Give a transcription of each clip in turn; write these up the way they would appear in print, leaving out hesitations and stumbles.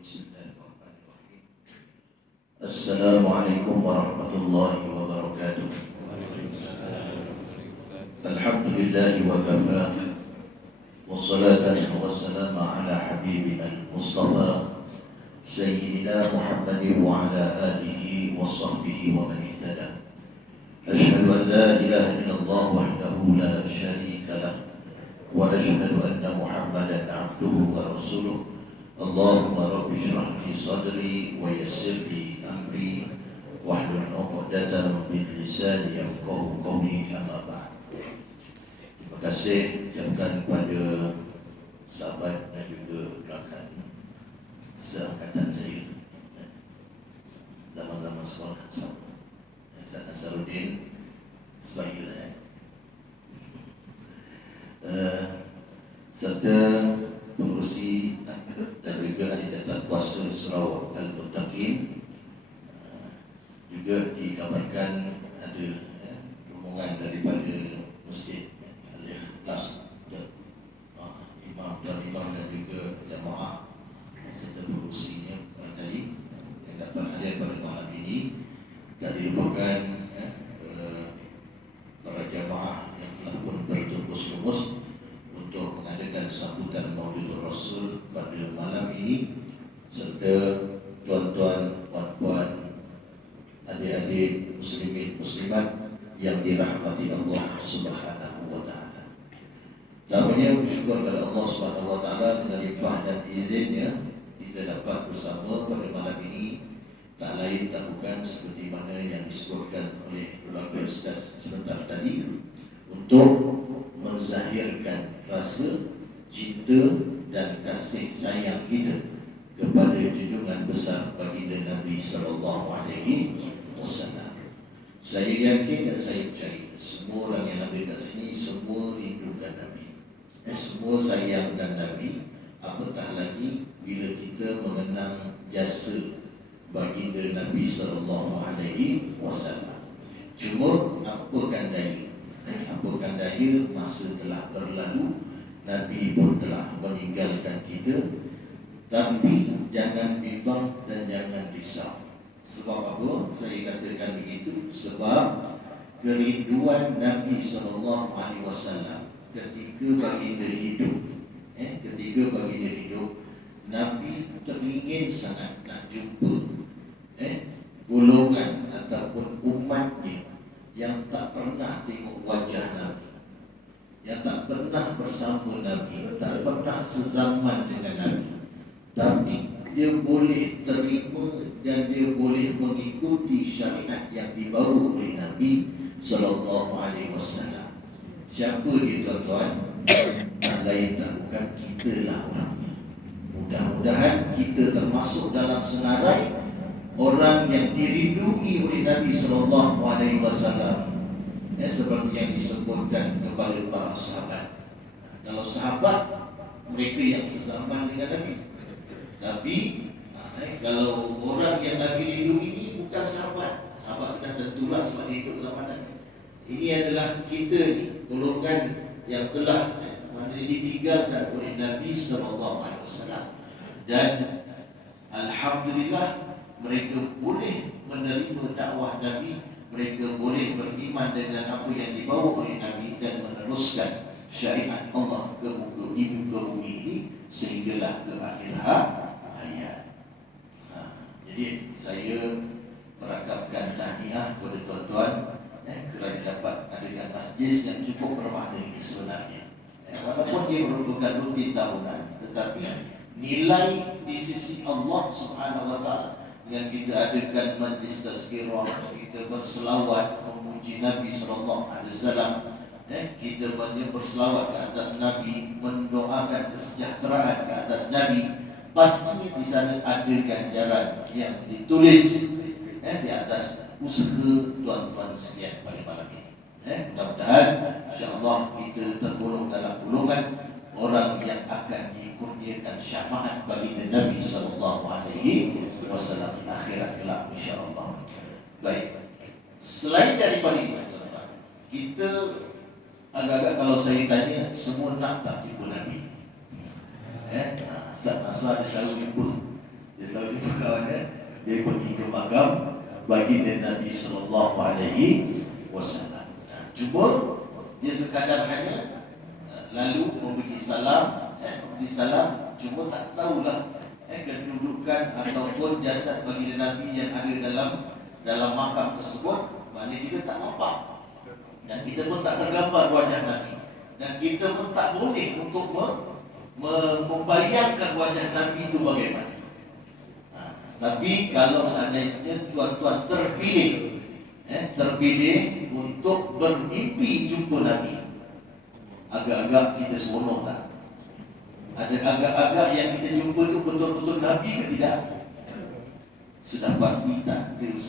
Bismillahirrahmanirrahim. Assalamualaikum warahmatullahi wabarakatuh. Alhamdulillahi wa kafa, wassalatan wassalamu ala habibina al-Mustafa Sayyidina Muhammadin wa ala alihi wa sahbihi wa man ihtada. Ashhadu an la ilaha illallah wahdahu la sharika lah, wa ashhadu anna Muhammadan abduhu wa rasuluh. Allahumma rabbi shrah li sadri wa yassir li amri wahlul 'uqdatam min lisani yafqahu qawli, amma ba'd. Terima kasih ucapkan kepada sahabat dan juga rakan seangkatan saya zaman-zaman sekolah sama Ustaz Nasaruddin sebagai saya, serta pengurusi dan juga ahli tata kuasa Surau Al-Muttaqin. Juga dikabarkan ada rombongan daripada Masjid Al-Ikhlas dan imam dan juga jamaah serta pengurusinya barangkali yang dapat hadir pada malam ini. Tak dilupakan para jamaah yang telah pun bertukus-lumus untuk mengadakan sambutan Maulidul Rasul pada malam ini, serta tuan-tuan, puan-puan, adik-adik muslimin muslimat yang dirahmati Allah Subhanahu wa taala. Pertamanya bersyukur kepada Allah Subhanahu wa taala dengan limpah dan izinnya kita dapat bersama pada malam ini, tak lain tak bukan seperti mana yang disebutkan oleh Bapak Ustaz sebentar tadi, untuk menzahirkan rasa cinta dan kasih sayang kita kepada junjungan besar baginda Nabi sallallahu alaihi wasallam. Saya yakin dan saya percaya semua orang yang ada kat sini semua rindukan Nabi, semua sayangkan Nabi, apatah lagi bila kita mengenang jasa baginda Nabi sallallahu alaihi wasallam. Cuma apakan daya masa telah berlalu, Nabi pun telah meninggalkan kita. Tapi jangan bimbang dan jangan risau. Sebab apa saya katakan begitu? Sebab kerinduan Nabi sallallahu alaihi wasallam ketika baginda hidup, Nabi teringin sangat nak jumpa golongan ataupun umatnya yang tak pernah tengok wajah Nabi, yang tak pernah bersama Nabi, tak pernah sezaman dengan Nabi, tapi dia boleh terima dan dia boleh mengikuti syariat yang dibawa oleh Nabi sallallahu alaihi wasallam. Siapa dia, tuan-tuan? Tak lain tak bukan kita lah orangnya. Mudah-mudahan kita termasuk dalam senarai orang yang dirindui oleh Nabi sallallahu alaihi wasallam, seperti yang disebutkan kepada para sahabat. Kalau sahabat, mereka yang sezaman dengan Nabi. Tapi kalau orang yang Nabi rindui ini bukan sahabat dah tentulah sebab dia hidup zaman Nabi. Ini adalah kita ni, golongan yang telah ditinggalkan oleh Nabi sallallahu alaihi wasallam, dan alhamdulillah mereka boleh menerima dakwah Nabi, mereka boleh beriman dengan apa yang dibawa oleh Nabi dan meneruskan syariat Allah ke bumi ini sehinggalah ke akhir hayat. Jadi saya merakatkan tahniah kepada tuan-tuan kerana dapat adakan majlis yang cukup bermakna ini sebenarnya. Walaupun dia merupakan rutin tahunan, tetapi nilai di sisi Allah Subhanahu wa taala yang kita adakan majlis tazkirah, kita berselawat memuji Nabi sallallahu alaihi wasallam, kita berselawat ke atas Nabi, mendoakan kesejahteraan ke atas Nabi, pastinya di sana ada ganjaran yang ditulis di atas usaha tuan-tuan sekalian pada malam ini. Mudah-mudahan insya-Allah kita tergolong dalam golongan orang yang akan dikurniakan syafaat bagi Nabi sallallahu alaihi wasallam di akhirat kelak insya-Allah. Baik. Selain daripada itu, kita agak-agak kalau saya tanya semua nak tak tipu Nabi? Ustaz Nasrah dia selalu jumpa Dia selalu jumpa kawannya. Dia pergi ke makam baginda Nabi sallallahu alaihi wasallam. Cuma dia sekadar hanya lalu memberi salam, cuma tak tahulah kedudukan ataupun jasad baginda Nabi yang ada dalam makam tersebut. Maknanya kita tak nampak dan kita pun tak tergambar wajah Nabi, dan kita pun tak boleh untuk membayangkan wajah Nabi itu bagaimana. Tapi kalau seandainya tuan-tuan terpilih untuk bermimpi jumpa Nabi, agak-agak kita seronok tak? Ada agak-agak yang kita jumpa itu betul-betul Nabi ke tidak? Sudah pasti tak. Terus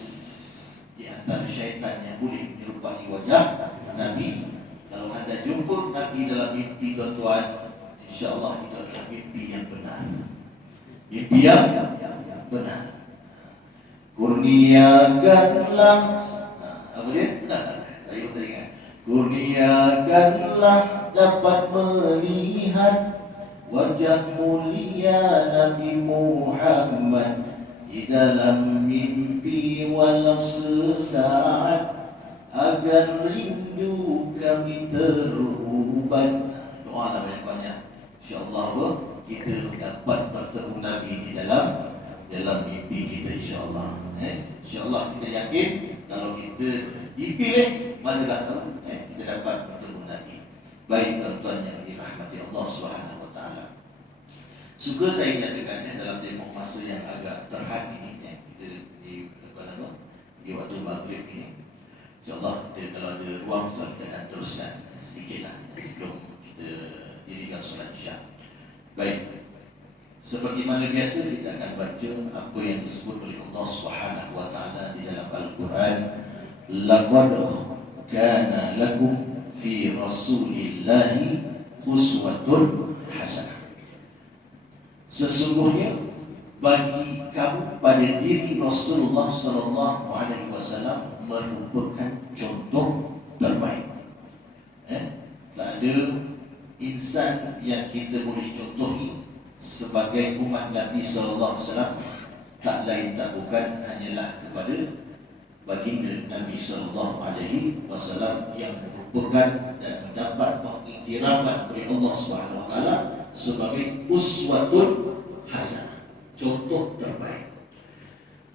di antara syaitan yang boleh menyerupai wajah Nabi. Kalau anda jumpa Nabi dalam mimpi tuan-tuan, insya-Allah itu adalah mimpi yang benar. Mimpi yang benar. Kurniakanlah apa dia? Saya teringat. Kurniakanlah dapat melihat wajah mulia Nabi Muhammad di dalam mimpi walau sesaat, agar rindu kami terubat. Doalah banyak-banyak, insya-Allah kita dapat bertemu Nabi di dalam mimpi kita, insya-Allah. Insya-Allah kita yakin kalau kita dipilih, manalah tahu kita dapat bertemu Nabi. Baik tuan-tuan yang dirahmati Allah Subhanahu wa taala. Suka saya nyatakannya dalam tempoh masa yang agak terhad ini, kita di waktu maghrib ini, insyaAllah kita kalau ada ruang kita akan teruskan sedikitlah sebelum kita dirikan solat Isyak. Baik, seperti mana biasa kita akan baca apa yang disebut oleh Allah Subhanahu wa taala di dalam Al-Quran. Laqad kana lakum fi Rasulillahi uswatun hasanah. Sesungguhnya bagi kamu pada diri Rasulullah sallallahu alaihi wasallam merupakan contoh terbaik. Tak ada insan yang kita boleh contohi sebagai umat Nabi sallallahu alaihi wasallam, tak lain tak bukan hanyalah kepada baginda Nabi sallallahu alaihi wasallam yang merupakan dan mendapat pengiktirafan oleh Allah Subhanahu wa taala sebagai uswatun hasanah, contoh terbaik.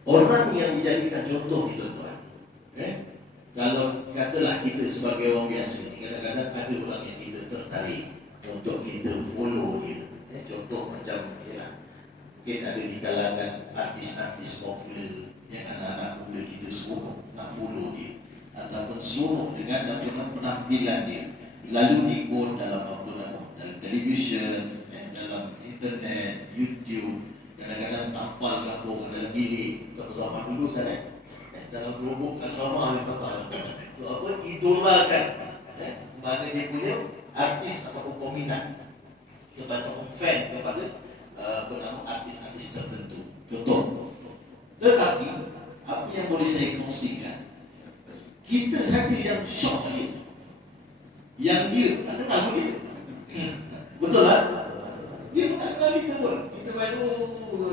Orang yang dijadikan contoh itu tuan, kalau katalah kita sebagai orang biasa, kadang-kadang ada orang yang kita tertarik untuk kita follow dia. Contoh macam mungkin ada di kalangan artis-artis popular yang anak-anak muda kita semua nak follow dia, ataupun semua dengan penampilan dia, lalu diikut dalam dalam televisyen, dalam internet, YouTube. Kadang-kadang tampal kampung dalam bilik. Zaman dulu saya dalam gerobok asrama dia tampal. So apa, idolakan mana dia punya artis atau peminat, kepada fan kepada bernama artis-artis tertentu. Contoh. Tetapi apa yang boleh saya kongsikan, kita saja yang shock dia, yang dia tak kenal kita. Betul tak? Dia tak kenal kita pun. Kita baru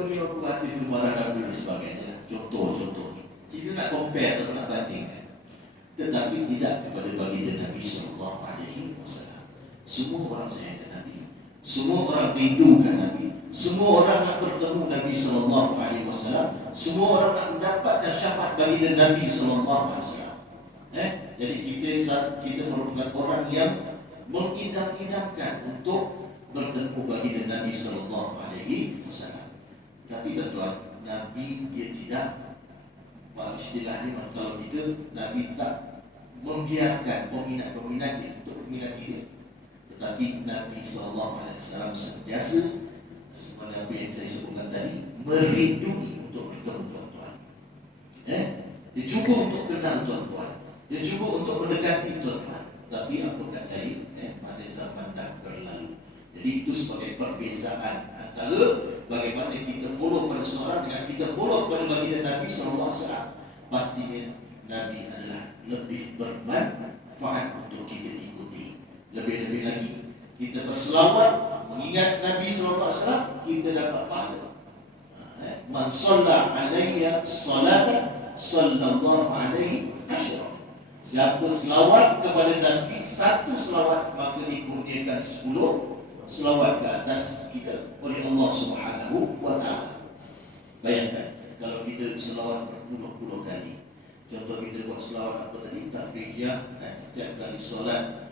ni aku hati tu marah Nabi dan sebagainya. Contoh-contoh ni kita nak compare atau nak bandingkan. Tetapi tidak kepada baginda Nabi sallallahu alaihi wasallam. Semua orang sayangkan Nabi, semua orang rindukan Nabi, semua orang nak bertemu Nabi sallallahu alaihi wasallam, semua orang nak mendapatkan syafaat baginda Nabi sallallahu alaihi wasallam. Jadi kita merupakan orang yang mengidam-idamkan untuk bertemu baginda Nabi sallallahu alaihi wasallam. Tapi tuan-tuan, Nabi dia tidak, istilahnya kalau kita, Nabi tak membiarkan peminat-peminat dia untuk meminati dia. Tetapi Nabi sallallahu alaihi wasallam sentiasa, seperti apa yang saya sebutkan tadi, merindui untuk bertemu tuan-tuan. Dia cuba untuk kenal tuan-tuan, dia cuba untuk mendekati tuan-tuan. Tapi apa kata pada zaman dah berlalu. Jadi itu sebagai perbezaan antara bagaimana kita follow pada seorang dengan kita follow pada baginda Nabi sallallahu alaihi wasallam. Pastinya Nabi adalah lebih bermanfaat untuk kita ikuti. Lebih-lebih lagi kita berselawat mengingat Nabi sallallahu alaihi wasallam, kita dapat pahala. Man shalla alayya salatan sallallahu alaihi asyra. Siapa selawat kepada Nabi satu selawat, maka dikurniakan 10 selawat ke atas kita oleh Allah Subhanahu wa taala. Bayangkan kalau kita selawat berpuluh-puluh kali. Contoh kita buat selawat apa tadi? Tafrijah setiap kali solat.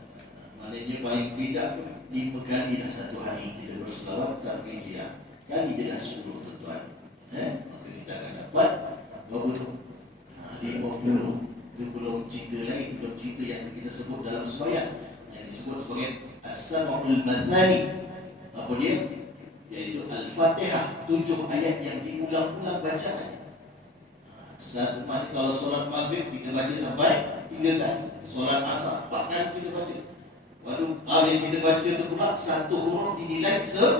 Maknanya paling tidak 5 kali dah satu hari kita berselawat tafrijah. Kali je dah 10 tuan-tuan. Maka kita akan dapat berapa tu? 50. Itu belum cerita lain, belum cerita yang kita sebut dalam sembahyang yang disebut sebagai as-sab'ul mathani. Apa dia? Iaitu Al-Fatihah, 7 ayat yang diulang-ulang bacaannya. Satu mana kalau solat maghrib kita baca sampai 3 kali, solat asar 4 kali kita baca. Waduh, yang kita baca itu pula satu huruf dinilai 10.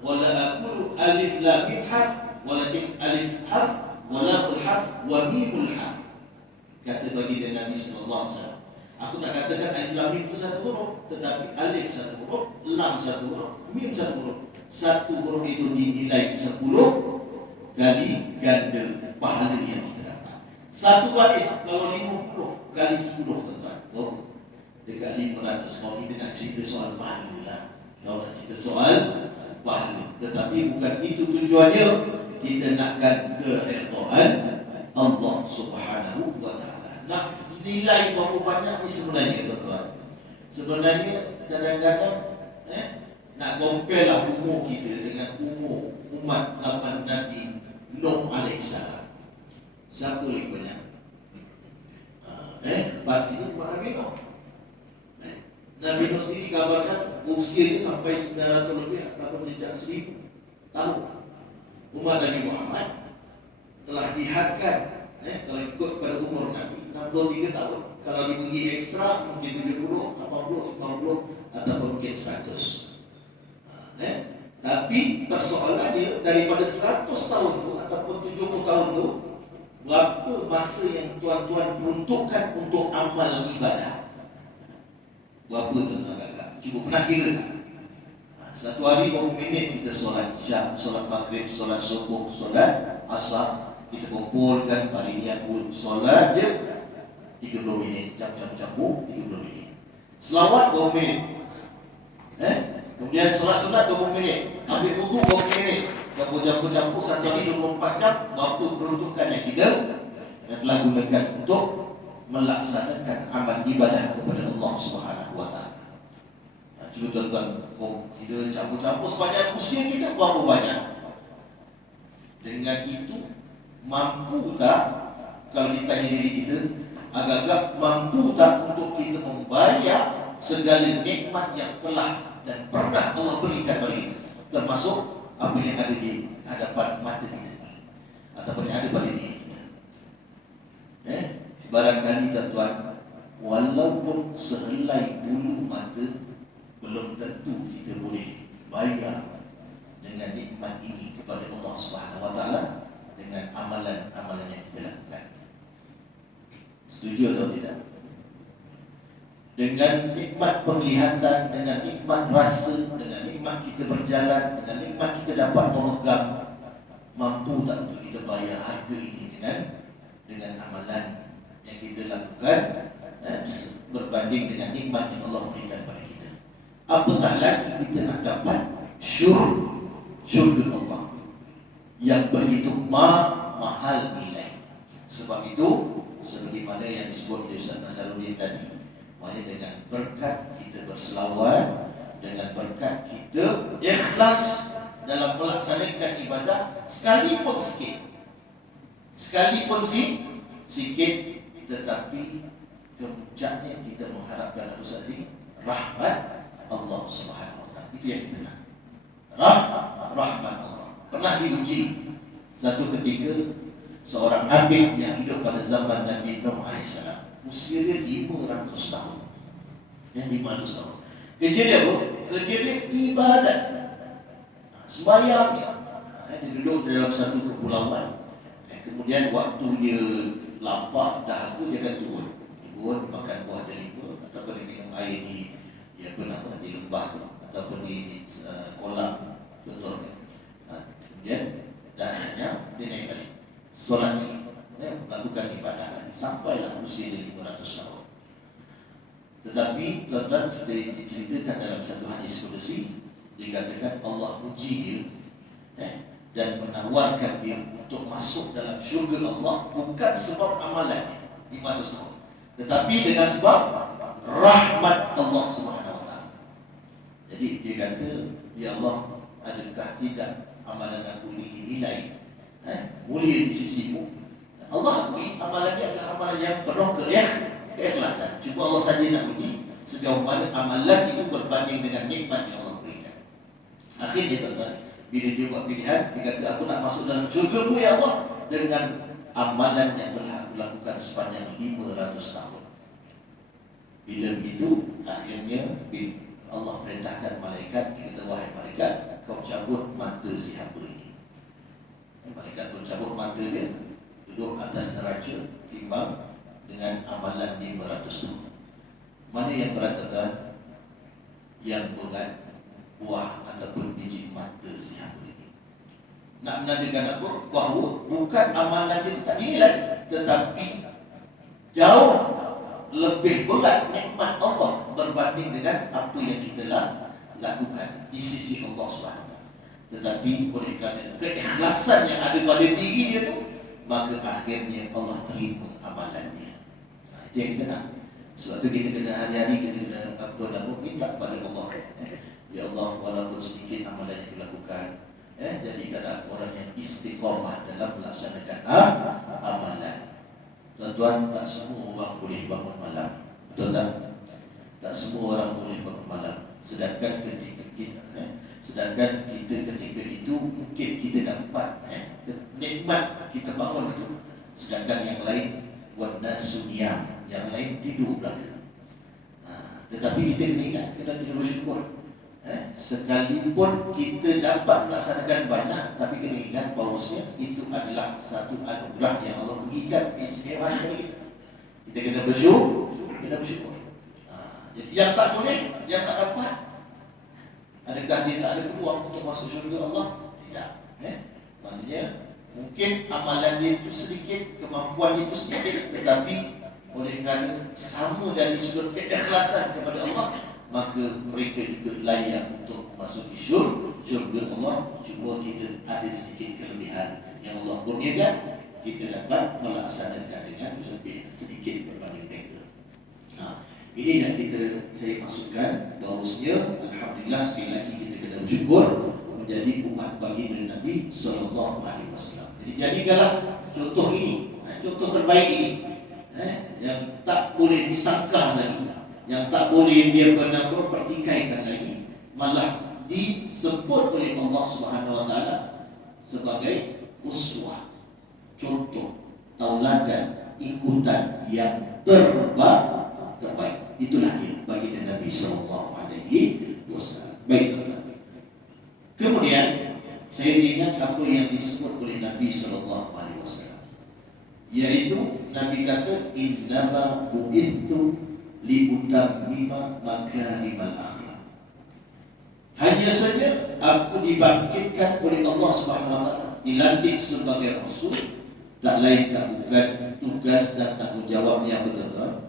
Wala aqulu alif lam mim harf, walakin alif harf, wala harf, wa mimul harf. Kata baginda Nabi sallallahu alaihi wasallam. Aku tak katakan alif lam mim itu satu huruf, tetapi alif satu huruf, lam satu huruf, mim satu huruf. Satu huruf itu dinilai 10 kali ganda pahala yang kita dapat. Satu baris kalau 50 kali 10 tuan-tuan. Dekat 500. Kalau kita nak cerita soal pahala lah. Kalau nak cerita soal pahala. Tetapi bukan itu tujuannya. Kita nakkan keredaan Allah Subhanahu wa taala. Nak nilai berapa banyak ni sebenarnya tuan-tuan. Sebenarnya kadang-kadang nak compare lah umur kita dengan umur umat zaman Nabi Nuh alaihissalam. Siapa lebih banyak? Pastinya umat Nabi Nuh. Nabi Nuh sendiri kabarkan usianya sampai 900 lebih ataupun tidak 1000 tahun. Umat Nabi Muhammad telah dihadkan kalau ikut pada umur Nabi 63 tahun. Kalau dibagi ekstra mungkin 70, 80, 90 ataupun mungkin 100. Tapi persoalan dia daripada 100 tahun tu ataupun 70 tahun tu, berapa masa yang tuan-tuan peruntukkan untuk amal ibadah? Berapa tuan-tuan agak? Cuba pernah kira tak? Satu hari berapa minit kita solat Isyak, solat Maghrib, solat Subuh, solat Asar. Kita kumpulkan hari ni aku solat dia 30 minit, campur 30 minit. Selawat berapa minit? Kemudian solat-solat 20 minit. Ambil wudu berapa minit? Campur-campur satu hari 24 jam. Berapa peruntukan yang kita telah gunakan untuk melaksanakan amal ibadah kepada Allah Subhanahu wa taala. Cuba tuan-tuan, kita campur-campur sepanjang usia kita berapa banyak? Dengan itu mampu tak, kalau ditanya diri kita, agak-agak mampu tak untuk kita membayar segala nikmat yang telah dan pernah Allah berikan kepada kita, termasuk apa yang ada di hadapan mata kita ataupun yang ada pada diri kita. Barangkali tuan-tuan, walaupun sehelai bulu mata, belum tentu kita boleh bayar dengan nikmat ini kepada Allah Subhanahu wa taala dengan amalan-amalan yang kita lakukan. Setuju atau tidak? Dengan nikmat penglihatan, dengan nikmat rasa, dengan nikmat kita berjalan, dengan nikmat kita dapat memegang, mampu tak untuk kita bayar harga ini dengan amalan yang kita lakukan berbanding dengan nikmat yang Allah berikan pada kita? Apatah lagi kita nak dapat syurga Allah yang begitu mahal nilai. Sebab itu, sebagaimana yang disebut oleh Ustaz Nasaruddin tadi, maknanya dengan berkat kita berselawat, dengan berkat kita ikhlas dalam melaksanakan ibadah, sekalipun sikit, tetapi kemudiannya kita mengharapkan rahmat Allah Subhanahu wa taala. Itu yang kita nak. Rahmat Allah. Pernah diuji satu ketika seorang abid yang hidup pada zaman Nabi Nuh alaihissalam. Usia dia 500 tahun. Yang 500 tahun. Kerja dia apa? Kerja dia ibadat. Sembahyang dia. Dia duduk dalam satu kepulauan. Kemudian waktu dia lapar, dahaga, dia akan turun, makan buah delima ataupun dia minum air di di lembah tu, ataupun di kolam, contohnya. Kemudian dia naik balik. Solat lagi, lakukan ibadah lagi sampailah usia dia 500 tahun. Tetapi tuan-tuan, seperti diceritakan dalam satu hadis qudsi, dikatakan Allah uji dia dan menawarkan dia untuk masuk dalam syurga Allah bukan sebab amalannya 500 tahun, tetapi dengan sebab rahmat Allah Subhanahu Wa Taala. Jadi dia kata, ya Allah, adakah tidak amalan aku ini nilai mulia di sisimu? Allah akui amalan dia adalah amalan yang penuh keikhlasan. Cuma Allah saja nak uji sejauh mana amalan itu berbanding dengan nikmat yang Allah berikan. Akhirnya tuan-tuan, bila dia buat pilihan, dia kata, aku nak masuk dalam syurga-Mu ya Allah dengan amalan yang telah aku lakukan sepanjang 500 tahun. Bila begitu, akhirnya Allah perintahkan malaikat, dia kata, wahai malaikat, kau cabut mata si hamba ini. Malaikat pun cabut mata dia, duduk atas neraca, timbang dengan amalan 500 tahun. Mana yang berat tuan? Yang berat buah ataupun biji mata si hamba ini. Nak menandakan apa? Bahawa bukan amalan dia tak dinilai, tetapi jauh lebih berat nikmat Allah berbanding dengan apa yang kita lakukan di sisi Allah SWT. Tetapi oleh kerana keikhlasan yang ada pada diri dia tu, maka akhirnya Allah terima amalannya. Itu yang kita nak. Sebab tu kita kena hari-hari kita kena apa nama minta kepada Allah. Ya Allah, walaupun sedikit amalan yang dilakukan, jadikanlah orang yang istiqamah dalam melaksanakan amalan. Tuan-tuan, tak semua orang boleh bangun malam. Betul tak? Tak semua orang boleh bangun malam. Sedangkan ketika kita ketika itu mungkin kita dapat nikmat kita bangun itu, sedangkan yang lain wanasu niyam, yang lain tidur belaka. Tetapi kita kena ingat, kita bersyukur. Sekalipun kita dapat melaksanakan banyak, tapi kena ingat bahawasanya itu adalah satu anugerah yang Allah berikan keistimewaan kepada kita. Kita kena bersyukur. Jadi yang tak boleh, yang tak dapat, adakah dia tak ada peluang untuk masuk syurga Allah? Tidak. Maknanya mungkin amalan dia itu sedikit, kemampuan dia itu sedikit, tetapi oleh kerana sama dari sudut keikhlasan kepada Allah, maka mereka juga layak untuk masuk di syurga Allah. Cuma kita ada sedikit kelebihan yang Allah kurniakan, kita dapat melaksanakan dengan lebih sedikit berbanding mereka. Ini yang saya maksudkan bahawasanya alhamdulillah, sekali lagi kita kena bersyukur menjadi umat baginda Nabi sallallahu alaihi wasallam. Jadi jadikanlah contoh ini, contoh terbaik ini, yang tak boleh disangkah lagi, yang tak boleh dia benar-benar pertikaikan lagi, malah disebut oleh Allah Subhanahu Wa Taala sebagai uswah, contoh, tauladan, ikutan yang terbaik. Itulah dia baginda Nabi sallallahu alaihi wasallam. Baik. Kemudian saya ingat apa yang disebut oleh Nabi sallallahu alaihi wasallam, yaitu Nabi kata, innama bu'ithtu liutammima makarimal akhlak. Hanya saja aku dibangkitkan oleh Allah Subhanahu Wa Taala, dilantik sebagai rasul, tak lain tak bukan tugas dan tanggungjawab yang betul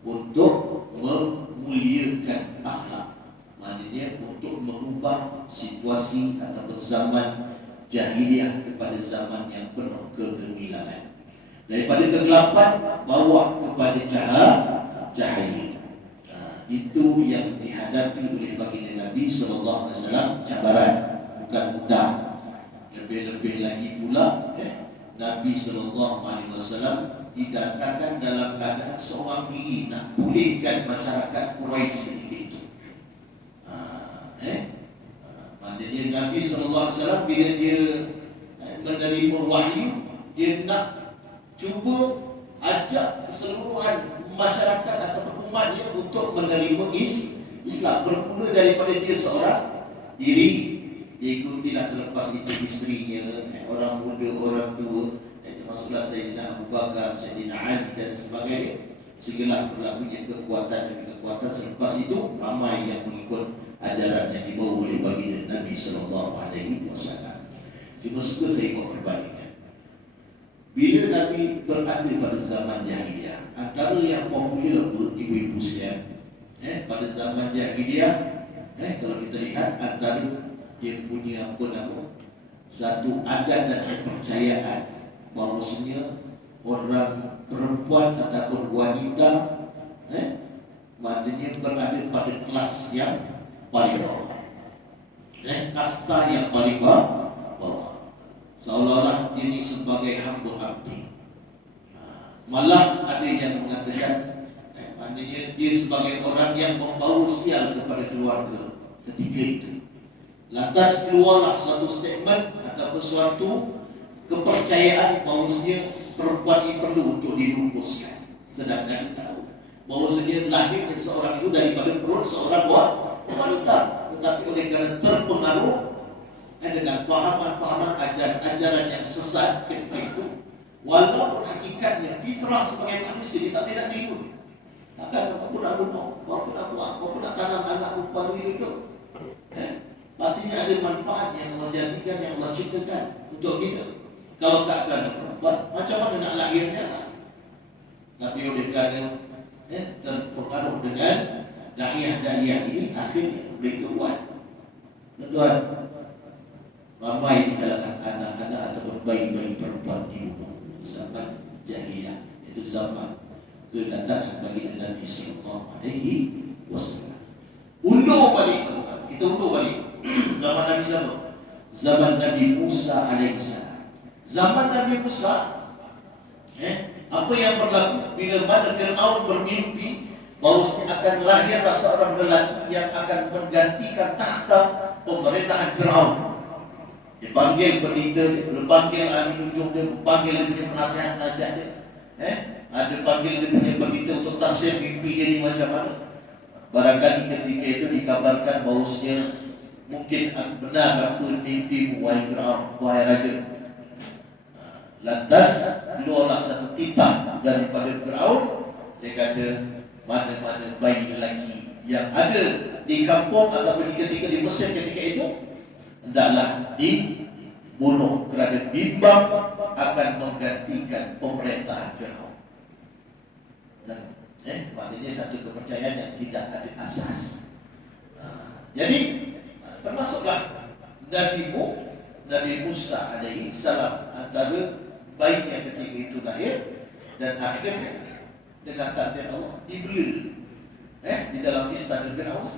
untuk memuliakan akhlak. Maknanya untuk mengubah situasi ataupun zaman jahiliah kepada zaman yang penuh kegemilangan, daripada kegelapan bawa kepada cahaya. Itu yang dihadapi oleh baginda Nabi sallallahu alaihi wasallam, cabaran bukan mudah. Lebih-lebih lagi pula Nabi sallallahu alaihi wasallam didatangkan dalam keadaan seorang diri nak pulihkan masyarakat Quraisy ketika itu. Maknanya Nabi SAW bila dia menerima wahyu, dia nak cuba ajak keseluruhan masyarakat atau umatnya untuk menerima Islam. Bermula daripada dia seorang diri, diikutilah selepas itu isterinya, orang muda, orang tua, termasuklah Sayyidina Abu Bakar, Sayyidina Ali dan sebagainya. Sehinggalah berlakunya kekuatan demi kekuatan. Selepas itu ramai yang mengikut ajaran yang dibawa oleh baginda Nabi sallallahu alaihi wasallam. Cuma suka saya buat perbandingan. Bila Nabi berada pada zaman jahiliyah, antara yang popular tu ibu-ibu sekalian, pada zaman jahiliyah, kalau kita lihat antara dia punya apa nama, satu adat dan kepercayaan bahawasanya orang perempuan ataupun wanita maknanya berada pada kelas yang paling bawah, kasta yang paling bawah, seolah-olah diri sebagai hamba abdi. Malah ada yang mengatakan maknanya dia sebagai orang yang membawa sial kepada keluarga ketika itu. Lantas keluarlah suatu statement ataupun suatu kepercayaan bahawasanya perempuan ini perlu untuk dilungkuskan. Sedangkan kita tahu bahawasanya lahirnya seorang itu daripada perut seorang wanita, tetapi oleh kerana terpengaruh dengan fahaman-fahaman ajaran yang sesat ketika itu, walaupun hakikatnya fitrah sebagai manusia dia tak tidak terima. Takkan apa pun nak bunuh, apa pun nak buat, apa pun nak tanam anak perempuan itu. Pastinya ada manfaat yang Allah jadikan, yang Allah ciptakan untuk kita. Kalau tak kerana perempuan, macam mana nak lahirnya lah. Tapi oleh kerana terpengaruh dengan da'iyah ini, akhirnya mereka buat. Tuan-tuan, ramai di kalangan anak-anak ataupun bayi-bayi perempuan dibunuh zaman jahiliyah. Itu zaman kedatangan baginda Nabi sallallahu alaihi wasallam. Undur balik, kita undur balik. Zaman Nabi siapa? Zaman Nabi Musa alaihissalam. Zaman Nabi Musa, apa yang berlaku bila mana Fir'aun bermimpi bahawasanya akan lahirlah seorang lelaki yang akan menggantikan takhta pemerintahan Fir'aun. Dia panggil pendeta, dia panggil ahli nujum, dia panggil dia punya penasihat-penasihat dia. Ada panggil dia punya pendeta untuk tafsir mimpi dia ni macam mana. Barangkali ketika itu dikabarkan bahawasanya mungkin benar apa mimpi wahai Fir'aun, wahai raja. Lantas keluarlah satu titah daripada Fir'aun. Dia kata mana-mana bayi lelaki yang ada di kampung ataupun ketika di Mesir ketika itu hendaklah dibunuh kerana bimbang akan menggantikan pemerintahan Fir'aun. Maknanya satu kepercayaan yang tidak ada asas. Jadi termasuklah Nabi Musa alaihi salam antara bayi yang ketika itu lahir dan akhirnya dengan takdir Allah dibela di dalam istana Fir'aun.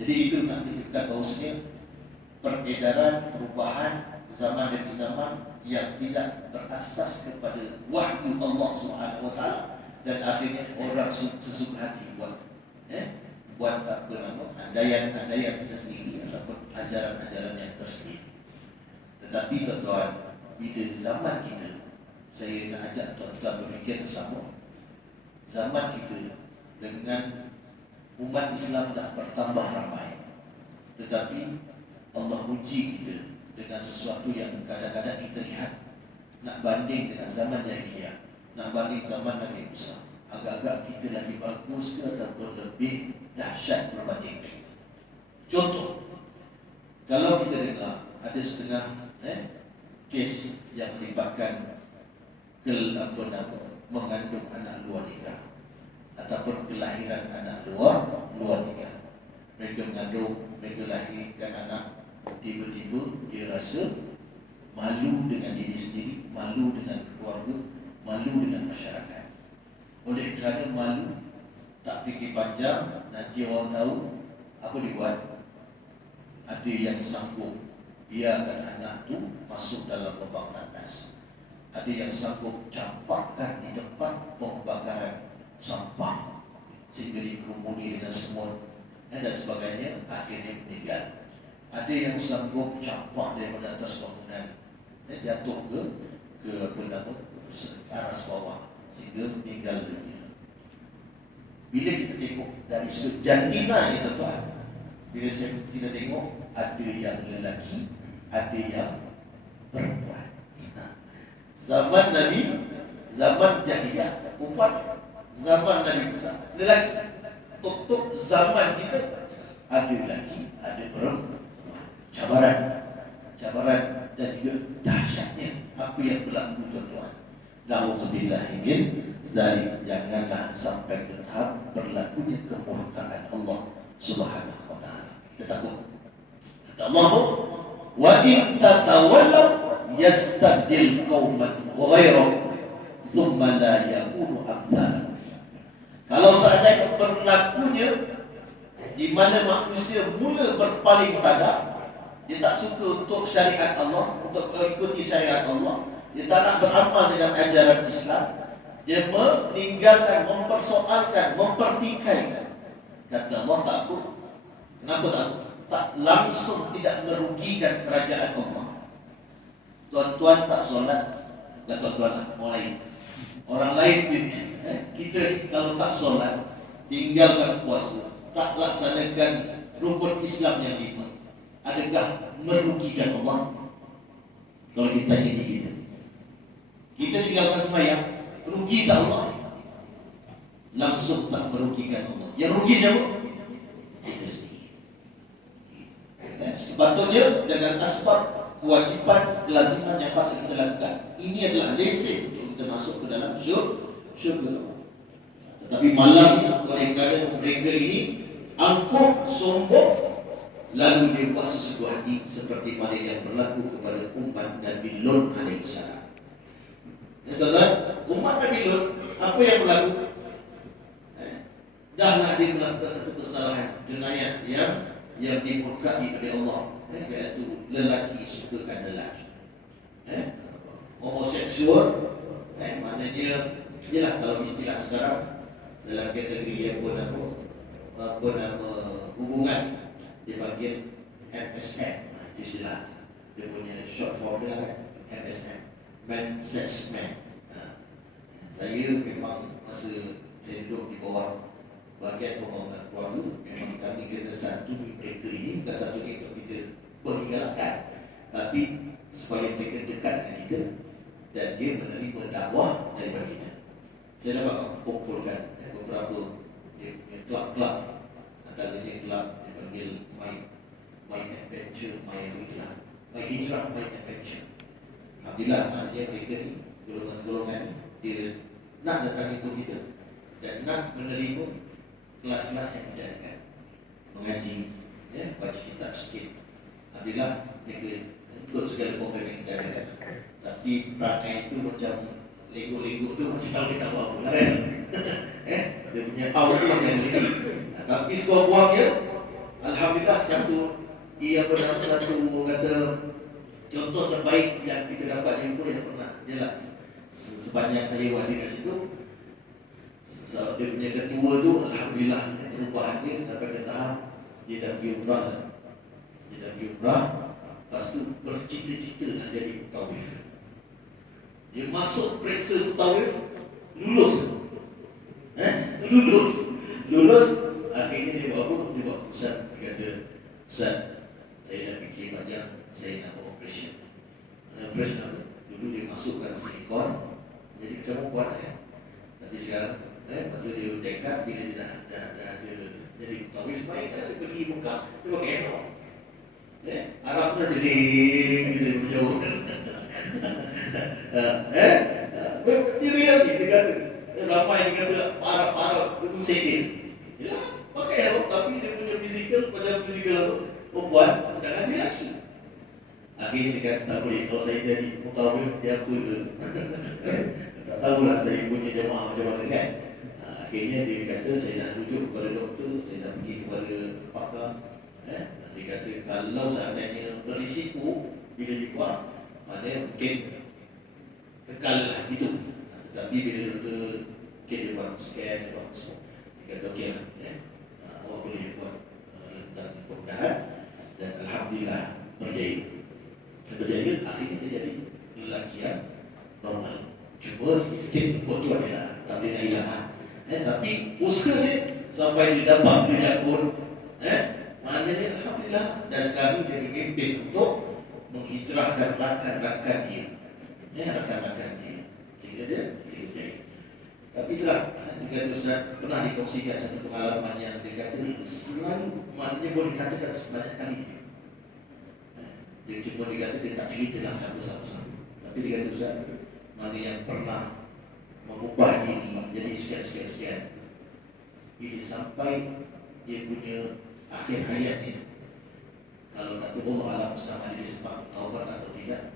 Jadi itu nak menunjukkan bahawasanya peredaran perubahan zaman demi zaman yang tidak berasas kepada wahyu Allah Subhanahu wa taala dan akhirnya orang sesuka hati buat apa nama andaian sendiri ataupun ajaran-ajaran yang tersendiri. Tetapi tuan-tuan, bila zaman kita, saya nak ajak tuan-tuan berfikir bersama, zaman kita dengan umat Islam dah bertambah ramai, tetapi Allah uji kita dengan sesuatu yang kadang-kadang kita lihat nak banding dengan zaman jahiliyah, nak banding zaman Nabi Musa, agak-agak kita lagi bagus ke ataupun lebih dahsyat berbanding mereka. Contoh, kalau kita dengar ada setengah kes yang melibatkan mengandung anak luar nikah ataupun kelahiran anak luar nikah. Mereka mengandung, mereka lahirkan anak, tiba-tiba dia rasa malu dengan diri sendiri, malu dengan keluarga, malu dengan masyarakat. Oleh kerana malu, tak fikir panjang, nanti orang tahu apa dia buat. Ada yang sanggup biarkan anak tu masuk dalam lubang tandas. Ada yang sanggup campakkan di tempat pembakaran sampah sehingga dikerumuni dengan semut dan sebagainya, akhirnya meninggal. Ada yang sanggup campak daripada atas bangunan jatuh ke aras bawah sehingga meninggal dunia. Bila kita tengok dari sudut jantina ni tuan-tuan, bila kita tengok ada yang lelaki, ada yang perempuan. Zaman Nabi, zaman jahiliyah perempuan, zaman Nabi Musa lelaki. Tutup zaman kita ada lelaki, ada perempuan. Cabaran dan juga dahsyatnya apa yang berlaku tuan-tuan. Na'udzubillahi min dzalik, janganlah sampai ke tahap berlakunya kemurkaan Allah Subhanahu wa taala. Kita takut. Kata Allah, wa in tatawallaw yastabdil qauman ghayrakum thumma la yakunu amthalakum. Kalau seandainya berlakunya di mana manusia mula berpaling pada, dia tak suka untuk syariat Allah, untuk mengikuti syariat Allah, dia tak nak beramal dengan ajaran Islam, dia meninggalkan, mempersoalkan, mempertikaikan. Kata Allah, takut. Kenapa takut? Tak langsung tidak merugikan kerajaan Allah. Tuan-tuan tak solat, dan tuan-tuan mulai orang lain ini, kita kalau tak solat, tinggalkan puasa, tak laksanakan rukun Islam yang 5, adakah merugikan Allah? Kalau kita ini kita tinggalkan sembahyang, rugi tak Allah? Langsung tak merugikan Allah. Yang rugi siapa? Kita sendiri. Sepatutnya dengan asbab kewajiban, kelaziman yang patut kita lakukan, ini adalah lesen untuk kita masuk ke dalam syurga. Tetapi malam mereka ini angkuh, sombong, lalu dia buat sesuatu hati seperti mana yang berlaku kepada umat Nabi Lut alaihissalam. Tuan-tuan, umat Nabi Lut, apa yang berlaku? Dahlah dia melakukan satu kesalahan, jenayah yang dimurkai oleh Allah, iaitu lelaki sukakan lelaki, homoseksual, maknanya ialah kalau istilah sekarang dalam kategori apa nama hubungan dipanggil MSM, itu istilah dia punya short form dia kan, MSM, man sex man. Saya memang masa saya duduk di bawah bahagian pembangunan keluarga, memang kami kena santuni mereka ini, bukan santuni untuk kita bergalakkan, tapi supaya mereka dekat dengan kita dan dia menerima dakwah daripada kita. Saya dapat kumpulkan beberapa dia punya kelab-kelab, antaranya kelab dia panggil My Adventure, My Hijrah, My Adventure. Alhamdulillah, maknanya mereka ni golongan-golongan dia nak datang ikut kita dan nak menerima kelas-kelas yang kita adakan, mengaji, baca kitab sikit. Alhamdulillah mereka ikut segala program yang kita adakan. Tapi perangai itu macam lego-lego tu masih tahu kita buat apa lah kan. Dia punya power tu masih ada lagi. Tapi sebuah buang dia, alhamdulillah satu kata contoh terbaik yang kita dapat jumpa yang pernah jelas sepanjang saya wadi kat situ. Dia punya ketua tu, alhamdulillah perubahan dia sampai ke tahap dia dah pergi umrah. Lepas tu bercita-cita nak jadi mutawif. Dia masuk periksa mutawif, lulus. Lulus. Akhirnya dia buat apa? Dia buat keputusan. Dia kata, Ustaz, saya dah fikir banyak, saya nak buat operation. Operation apa? Dulu dia masukkan silikon, jadi macam perempuan kan. Tapi sekarang, lepas tu dia dekat, bila dia dah jadi mutawif, baik kan dia pergi buka, dia pakai ihram. Arab tu dah jeling, dia berjauh. Dia lagi, dia kata, ramai dia kata, Arab, dia pun sedih. Yalah, pakai ihram, tapi dia punya fizikal, macam fizikal perempuan, sedangkan dia lelaki. Akhirnya dia kata, tak boleh, kalau saya jadi mutawif, dia apa ke? Tak tahulah saya punya jemaah macam mana kan. Akhirnya dia kata, saya dah rujuk kepada doktor, saya dah pergi kepada pakar. Dia kata, kalau seandainya berisiko bila dibuat, maknanya mungkin kekal lah gitu. Tetapi bila doktor mungkin dia buat scan, dia buat semua, dia kata okey lah, awak boleh buat dan kemudahan. Dan alhamdulillah berjaya. Akhirnya dia jadi lelaki yang normal. Cuma sikit-sikit buat tu adalah tak boleh nak hilang. Tapi usaha dia sampai dia dapat belajar pun, maknanya alhamdulillah. Dan sekarang dia memimpin untuk menghijrahkan rakan-rakan dia, sehingga dia berjaya. Tapi itulah juga Ustaz pernah dikongsikan satu pengalaman yang dia kata selalu, maknanya boleh katakan sebanyak kali dia cuma dia kata dia tak cerita lah siapa-siapa, Tapi dia kata Ustaz, mana yang pernah mengubah diri jadi sekian-sekian bila sampai dia punya akhir hayatnya, kalau kata Allah alam sama dia sebab taubat atau tidak,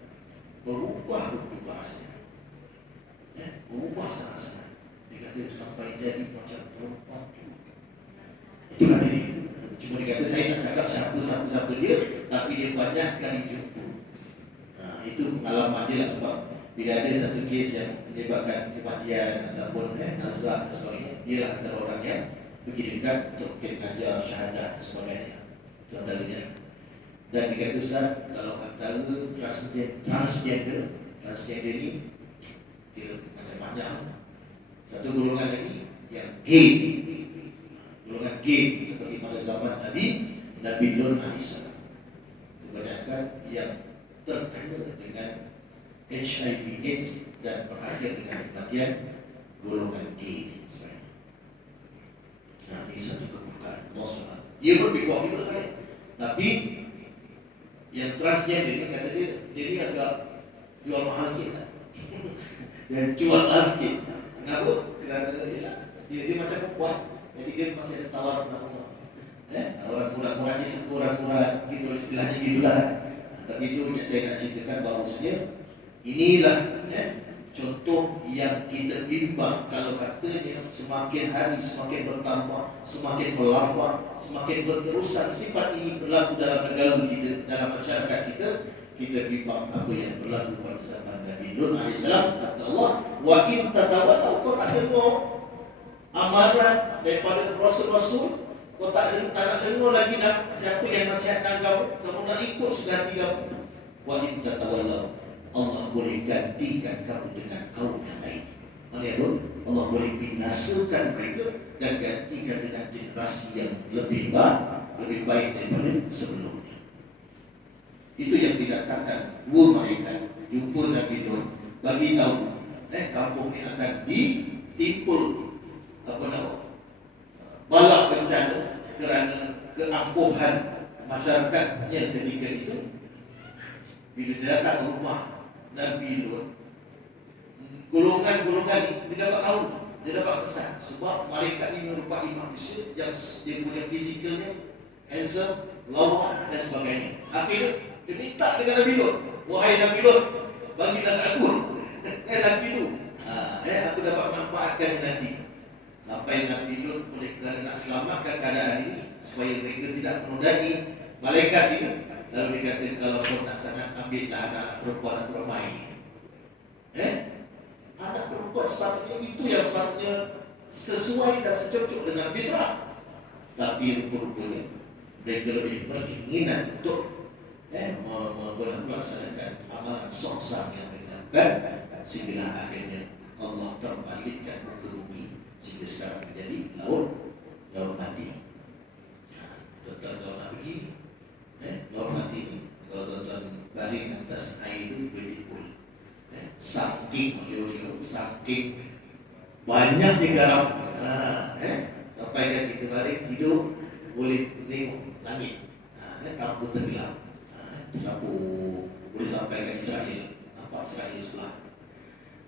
berubah rupa bahasa, berubah sangat-sangat. Dia kata sampai jadi macam perempuan tu. Itu kata dia. Cuma dia kata saya tak cakap siapa dia, tapi dia banyak kali jumpa. Itu pengalaman dia lah, sebab bila ada satu kes yang menyebabkan kematian ataupun nazar dan sebagainya, dia lah antara orang yang pergi dekat untuk mungkin mengajar syahadat dan sebagainya. Itu antaranya. Dan dia kata Ustaz, kalau antara transgender ni dia macam-macam. Satu golongan lagi yang gay. Golongan gay seperti pada zaman Nabi Lut AS. Kebanyakan yang terkena dengan HIV/AIDS dan berakhir dengan kematian golongan gay. Nah, ini satu keburukan Allah SWT. Dia berpikir juga sebenarnya. Tapi yang transgender ini kata dia ni agak jual mahal sikit kan? Dan jual mahal sikit. Kenapa? Kerana dia macam perempuan. Jadi dia masih ada tawar orang murah-murah ni sekurang-kurang gitu, istilahnya gitulah. Tapi itu yang saya nak ceritakan bahawasanya inilah contoh yang kita bimbang kalau katanya semakin hari semakin bertambah, semakin melampau, semakin berterusan sifat ini berlaku dalam negara kita, dalam masyarakat kita. Kita bimbang apa yang berlaku pada zaman Nabi Lut AS. Kata Allah, wa in tatawallaw, kau tak dengar amaran daripada rasul-rasul, kau tak nak dengar lagi dah siapa yang nasihatkan kamu nak ikut segala kamu. Wa in tatawallaw, Allah boleh gantikan kamu dengan kaum yang lain. Maksudnya Allah boleh binasakan mereka dan gantikan dengan generasi yang lebih baik daripada sebelumnya. Itu yang dikatakan dua malaikat jumpa Nabi Lut, bagi tahu kampung ini akan ditimpa bala bencana kerana keangkuhan masyarakatnya ketika itu. Bila dia datang ke rumah Nabi Lut, golongan-golongan dia dapat tahu, dia dapat kesan sebab malaikat ini merupakan manusia yang dia punya fizikalnya handsome, lawa dan sebagainya. Akhirnya dia minta dengan Nabi Lut, wahai Nabi Lut, bagilah aku lelaki tu, aku dapat manfaatkan nanti. Sampai Nabi Lut oleh kerana nak selamatkan keadaan ini supaya mereka tidak menodai malaikat ini, lalu dikatakan kalau kau nak sangat ambillah anak perempuan aku ramai. Anak perempuan sepatutnya itu yang sepatutnya sesuai dan secocok dengan fitrah. Tapi rupanya mereka lebih berkeinginan untuk melaksanakan amalan soksang yang mereka lakukan, sehingga akhirnya Allah terbalikkan muka bumi sehingga sekarang menjadi laut mati. Tuan-tuan kalau nak pergi laut mati ini, kalau tuan-tuan baring atas air itu boleh timbul. Saking banyaknya garam, sampai kan kita baring tidur boleh tengok langit, tanpa tenggelam. Terlalu boleh sampai ke Israel, nampak Israel sebelah.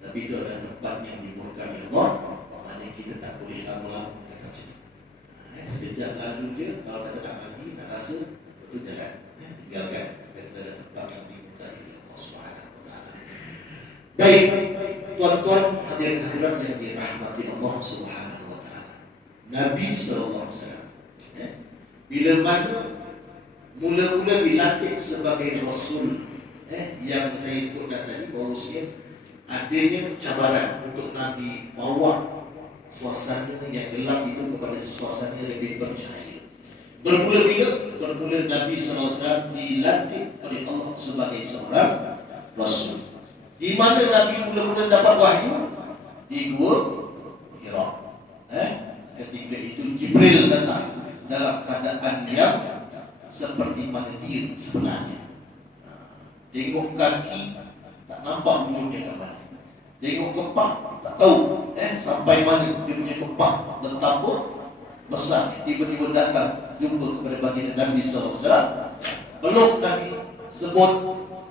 Tapi itu adalah tempat yang dimurkai Allah. Maknanya kita tak boleh lama-lama dekat situ. Sekejap lalu je, kalau kata nak mati, nak rasa, itu jangan tinggalkan. Kita ada tempat yang dimurkai Allah SWT. Baik, tuan-tuan hadirin-hadirat yang dirahmati Allah SWT. Nabi SAW bila mana mula-mula dilantik sebagai Rasul, yang saya sebutkan tadi bahawasanya adanya cabaran untuk Nabi bawa suasana yang gelap itu kepada suasana yang lebih bercahaya. Bermula Nabi SAW dilantik oleh Allah sebagai seorang Rasul. Di mana Nabi mula-mula dapat wahyu? Di Gua Hira. Ketika itu Jibril datang dalam keadaan yang seperti mana dia sebenarnya. Tengok kaki tak nampak ujungnya ke mana. Tengok kepak tak tahu sampai mana dia punya kepak betapa besar. Tiba-tiba datang jumpa kepada baginda Nabi SAW. Belum Nabi sebut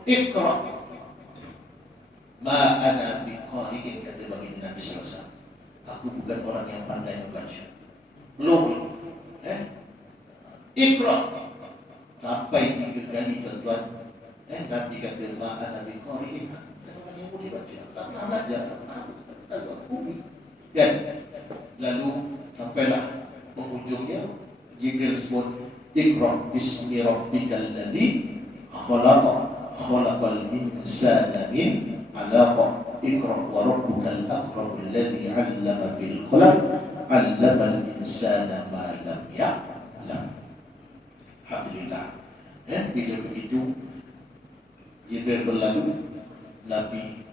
Iqra, Ma ana biqari'in, kata baginda Nabi sallallahu alaihi wasallam. Aku bukan orang yang pandai membaca. Belum. Iqra. Sampai 3 kali tuan-tuan. Nabi kata ma ana biqari'in. Orang yang boleh baca, tak pernah belajar, tak pernah bumi. Kan? Lalu sampailah penghujungnya, Jibril sebut Iqra bismi rabbikal ladzi khalaqa khalaqal insana min 'alaq. Iqra wa rabbukal akram alladzi 'allama bil qalam 'allamal insana ma lam ya'lam. Alhamdulillah. Bila begitu Jibril berlalu, Nabi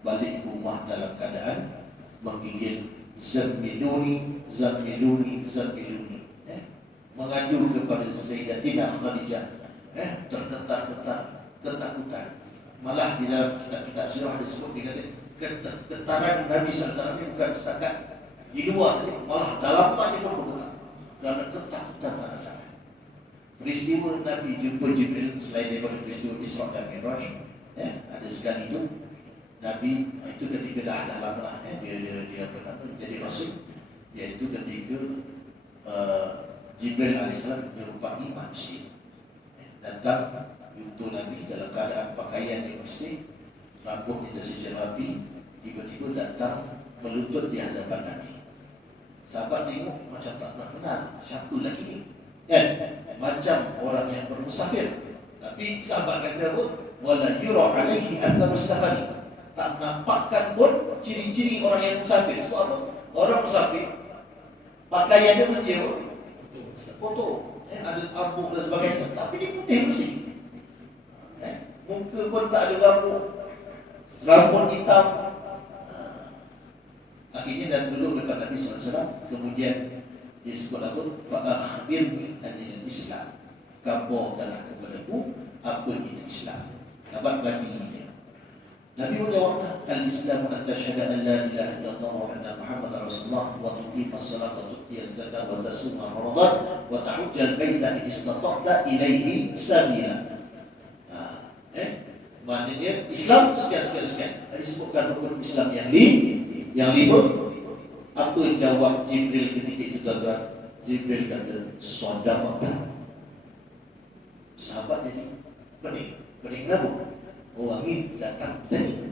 balik ke rumah dalam keadaan menggigil, Zammiluni, Zammiluni, Zammiluni, mengadu kepada Sayyidatina Khadijah, terketar-ketar, ketakutan. Malah di dalam kitab sirah disebut, kegetaran Nabi SAW ini bukan setakat di luar saja, malah dalam hati pun bergetar kerana ketakutan sangat-sangat. Peristiwa Nabi jumpa Jibril selain daripada peristiwa Isra dan Mi'raj, ada sekali itu Nabi itu ketika dah lama lah, dia jadi rasul, iaitu ketika Jibril alaihissalam menyerupai manusia, datang jumpa Nabi dalam keadaan pakaian yang bersih, rambutnya tersisir rapi, tiba-tiba datang melutut di hadapan Nabi. Sahabat tengok macam tak pernah kenal, siapa lagi ni? Macam orang yang bermusafir. Tapi sahabat kata pun wala yura alaihi atharus safari, tak nampakkan pun ciri-ciri orang yang musafir. Sebab apa? Orang musafir pakaiannya mesti apa? Kotor, ada rambut dan sebagainya, tapi dia putih bersih. Muka pun tak ada rambut hitam. Akhirnya dan dulu dekat Nabi SAW, kemudian dia sebut apa? Fa'akhbirni anil Islam, kabarkanlah kepadaku apa itu Islam. Abang bagi Nabi menjawab, al-Islam an tashhadu an la ilaha illallah wa anna Muhammadar Rasulullah wa tuqima as-salata wa tu'ti az-zakata wa tasuma Ramadan wa tahujja al-baita in istata'ta ilaihi sabila. Maknanya Islam sekian. Tadi sebutkan rukun Islam yang lima. Apa jawab Jibril ketika itu tuan-tuan? Jibril kata sadaqah. Sahabat jadi pening kenapa? Orang ini datang tadi,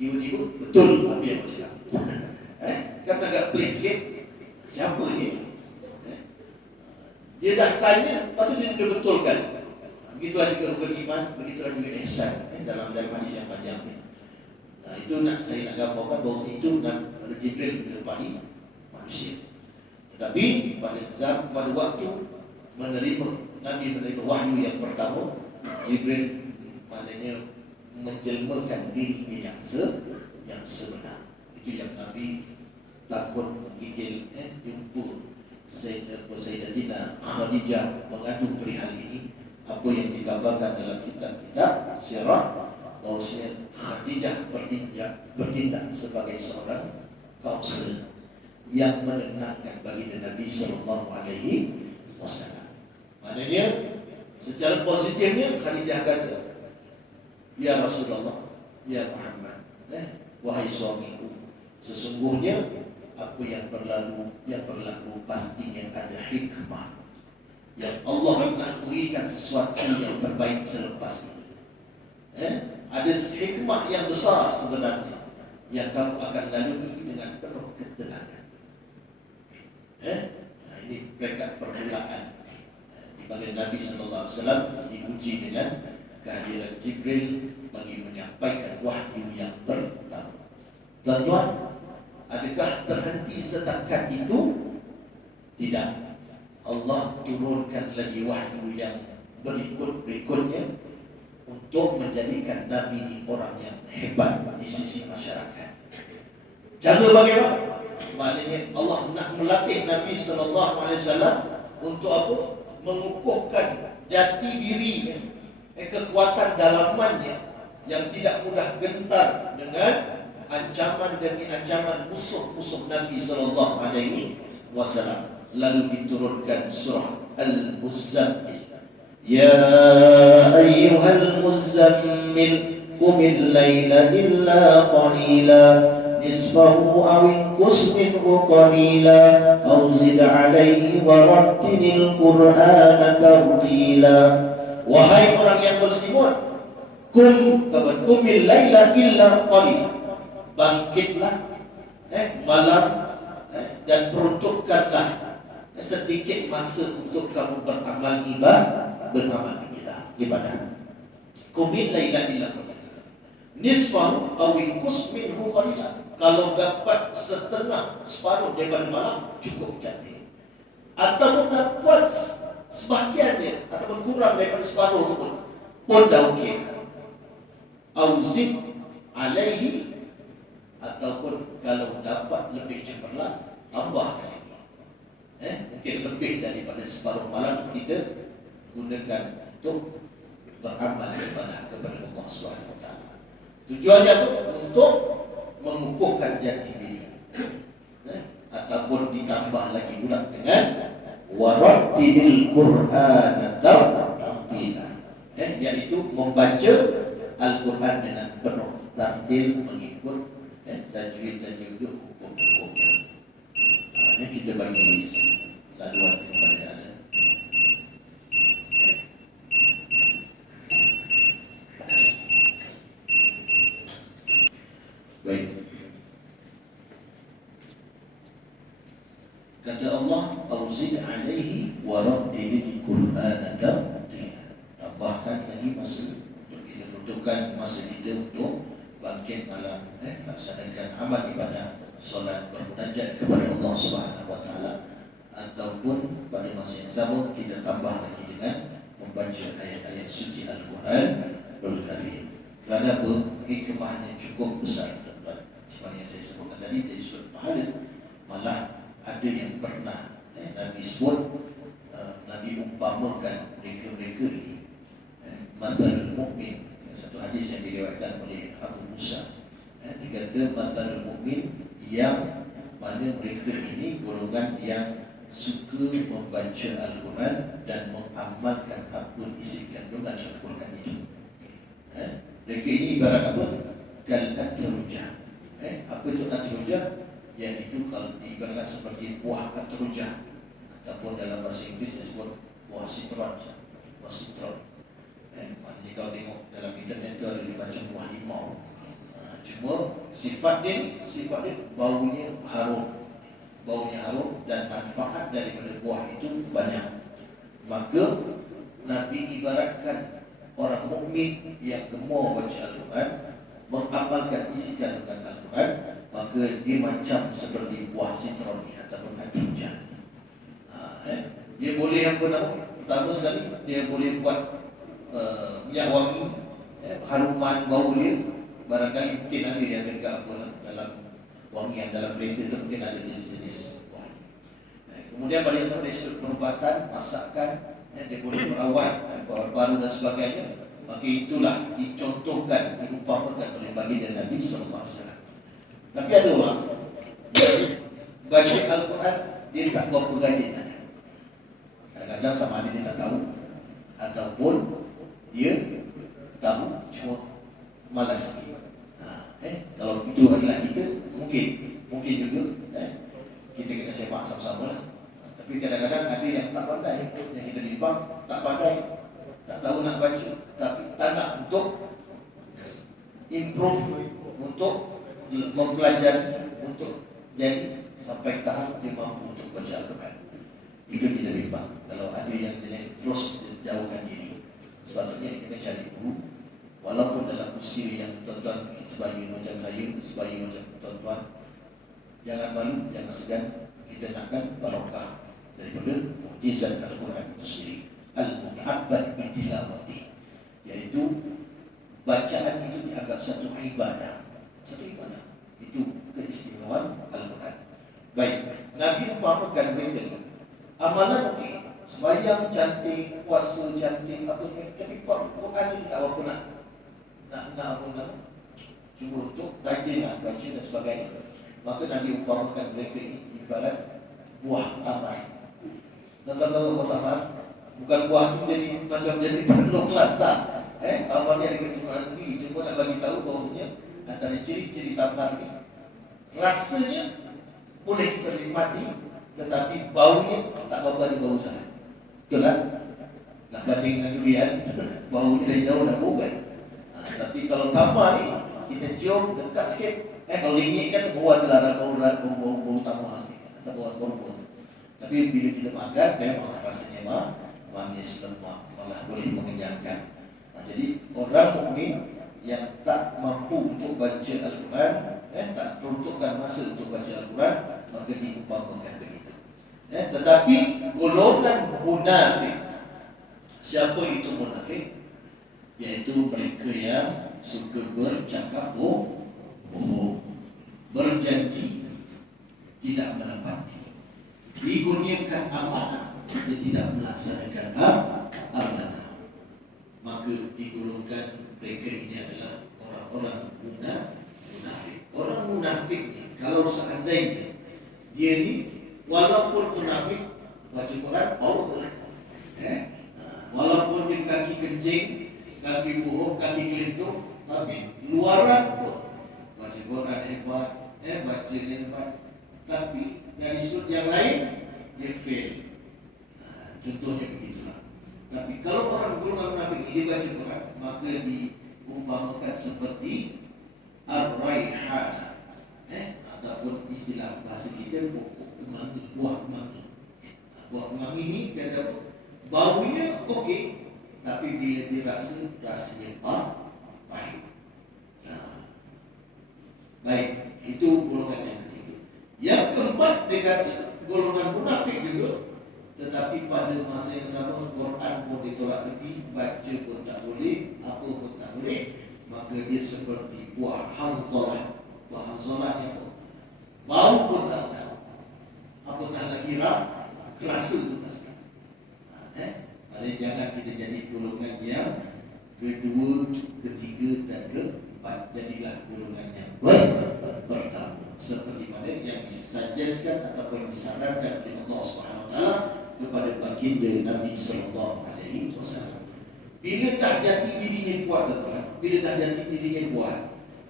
tiba-tiba betul apa yang bercakap. Kan agak pelik sikit. Siapa ni? Dia dah tanya, lepas tu dia betulkan. Begitulah juga rukun iman, begitulah juga ihsan, dalam hadis yang panjang ni. Itu saya nak gambarkan bahawa itu Jibril menyerupai manusia. Tetapi pada waktu Nabi menerima wahyu yang pertama, Jibril maknanya menjelmakan dirinya yang sebenar. Itu yang Nabi takut menggigil, jumpa Sayyidatina Khadijah mengadu perihal ini. Apa yang dikabarkan dalam kitab-kitab sirah, bahawa Khadijah bertindak sebagai seorang kaunselor yang menenangkan baginda Nabi sallallahu alaihi wasallam. Maknanya secara positifnya Khadijah kata, ya Rasulullah, ya Muhammad, wahai suamiku, sesungguhnya apa yang berlaku pastinya ada hikmah, yang Allah nak berikan sesuatu yang terbaik selepas itu. Ada hikmah yang besar sebenarnya yang kamu akan lalui dengan penuh ketenangan. Ini peringkat permulaan di mana Nabi sallallahu alaihi wasallam diuji dengan kehadiran Jibril bagi menyampaikan wahyu yang pertama. Tuan-tuan, adakah terhenti setakat itu? Tidak. Allah turunkan lagi wahyu yang berikutnya untuk menjadikan Nabi ini orang yang hebat di sisi masyarakat. Cara bagaimana? Maknanya Allah nak melatih Nabi sallallahu alaihi wasallam untuk apa? Mengukuhkan jati dirinya, kekuatan dalamannya yang tidak mudah gentar dengan ancaman demi ancaman musuh-musuh Nabi sallallahu alaihi wasallam. Lalu diturunkan surah Al-Muzammil. Ya ayyuhal muzammil qumil laila illa qalila nisfahu aw inqus minhu qalila aw zid alaihi wa rattilil qur'ana tartila. Wahai orang yang berselimun, qumil laila illa qalila, bangkitlah malam dan peruntukkanlah sedikit masa untuk kamu beramal ibadah. Qumil laila illa qalila nisfahu aw inqus minhu qalila. Kalau dapat setengah, separuh daripada malam, cukup cantik. Ataupun dapat sebahagiannya, ataupun kurang daripada separuh pun dah okey. Auzid alaihi, ataupun kalau dapat lebih cepatlah, tambah lagi. Mungkin lebih daripada separuh malam kita gunakan untuk beramal ibadah kepada Allah SWT. Tujuannya apa? Untuk mengukuhkan jati diri, ataupun ditambah lagi pula dengan warattilil Qur'ana tartila, iaitu membaca Al-Quran dengan penuh tartil, mengikut tajwid dan juga hukum-hukumnya. Ini kita bagi laluan kepada azan. Baik. Kata Allah, auzid alaihi wa rattilil Qur'ana tartila. Tambahkan lagi masa untuk kita butuhkan masa kita untuk bangkit malam, laksanakan amal ibadah, solat, bermunajat kepada Allah Subhanahu wa taala, ataupun pada masa yang sama kita tambah lagi dengan membaca ayat-ayat suci Al-Quran Al-Karim. Kerana apa? Hikmahnya cukup besar. Seperti yang saya sebutkan tadi dari sudut pahala, malah ada yang pernah Nabi sebut, Nabi umpamakan mereka-mereka ini mathalul mu'min. Satu hadis yang diriwayatkan oleh Abu Musa, dia kata mathalul mu'min, yang mana mereka ini golongan yang suka membaca Al-Quran dan mengamalkan apa isi kandungan Al-Quran itu. Mereka ini ibarat apa? Kal-atrujah. Apa itu atrujah? Iaitu kalau diibaratkan seperti buah atrujah, ataupun dalam bahasa Inggeris disebut buah citron. Buah citron. Maknanya kalau tengok dalam internet itu ada macam buah limau. Cuma sifat dia baunya harum dan manfaat daripada buah itu banyak. Maka Nabi ibaratkan orang mukmin yang gemar baca Al-Quran, mengamalkan isi kandungan Al-Quran, maka dia macam seperti buah citron ataupun atrujah. Dia boleh apa nama? Pertama sekali dia boleh buat minyak wangi, haruman bau dia. Barangkali mungkin ada yang dekat apa dalam wangian dalam kereta itu mungkin ada jenis-jenis buah. Kemudian pada yang sama dari sudut perubatan, masakan, dia boleh merawat baru dan sebagainya. Maka itulah dicontohkan, diumpamakan oleh baginda Nabi SAW. Tapi ada orang baca Al-Quran, dia tak berapa rajin sangat. Kadang-kadang sama ada dia tak tahu, ataupun dia tahu cuma malas sikit. Kalau itu adalah kita, mungkin juga kita kena sepak sama-sama lah. Tapi kadang-kadang ada yang tak pandai, yang kita limpah tak pandai, tak tahu nak baca, tapi tak nak untuk improve, untuk mempelajari, untuk jadi sampai tahap dia mampu untuk baca Al-Quran. Itu kita bimbang. Kalau ada yang jenis terus jauhkan diri, sepatutnya kita cari guru. Walaupun dalam usia yang tuan-tuan sebaya macam saya, sebaya macam tuan-tuan, jangan malu, jangan segan. Kita nakkan barokah daripada mukjizat Al-Quran itu sendiri. Al-muta'abbad bitilawati, iaitu bacaan itu dianggap satu ibadah. Itu keistimewaan Al-Quran. Baik, Nabi umpamakan mereka ini amalan okey, sembahyang cantik, puasa cantik, apa semua, tapi Quran ini tak apa nak apa nak cuba untuk rajinlah baca dan sebagainya. Maka Nabi umpamakan mereka ini ibarat buah tamar. Dan tahu buah tamar, bukan buah itu jadi macam jadi telur kelas tak. Tamar ni ada kesemuan sendiri. Cuma nak bagi tahu bahawasanya antara ciri-ciri tamar ni, rasanya boleh kita nikmati, tetapi baunya tak berapa ada bau sangat. Betul tak? Nak banding dengan durian, baunya dari jauh dah bau kan. Tapi kalau tamar ni, kita cium dekat sikit. Kalau lingit kan bau adalah bau tamar sikit, atau bau. Tapi bila kita makan, memang rasanya manis, lemak, malah boleh mengenyangkan. Jadi orang mukmin yang tak mampu untuk baca Al-Quran, tak peruntukkan masa untuk baca Al-Quran, maka diumpamakan begitu. Tetapi golongan munafik, siapa itu munafik? Yaitu mereka yang suka bercakap bohong, berjanji tidak menepati, dikurniakan amanah, dia tidak melaksanakan amanah, maka digolongkan mereka ini adalah orang-orang munafik. Orang munafik ni, kalau seandainya dia ni walaupun munafik, baca Quran Allah, walaupun dia kaki kencing, kaki bohong, kaki kelintung, tapi luaran pun baca Quran hebat, baca hebat, tapi dari sudut yang lain dia fail. Contohnya begitulah. Tapi kalau orang golongan munafik ini baca Quran, maka diumpamakan seperti ar-raihan, ataupun istilah bahasa kita pokok kemangi, buah kemangi. Buah kemangi ini kata baunya okey, tapi bila dirasa rasanya pahit. Baik, itu golongan yang ketiga. Yang keempat dia kata golongan munafik juga, tetapi pada masa yang sama Quran pun ditolak tepi, baca pun tak boleh, apa pun tak boleh, maka dia seperti buah hanzalah. Buah hanzalah ni apa? Bau pun tak sedap, apatah lagi rasa pun tak sedap. Jadi jangan kita jadi golongan yang kedua, ketiga dan keempat. Jadilah golongan yang pertama, seperti mana yang disajaskan ataupun yang disarankan oleh Allah SWT kepada baginda Nabi SAW. Bila dah jati dirinya kuat, bila dah jati dirinya kuat,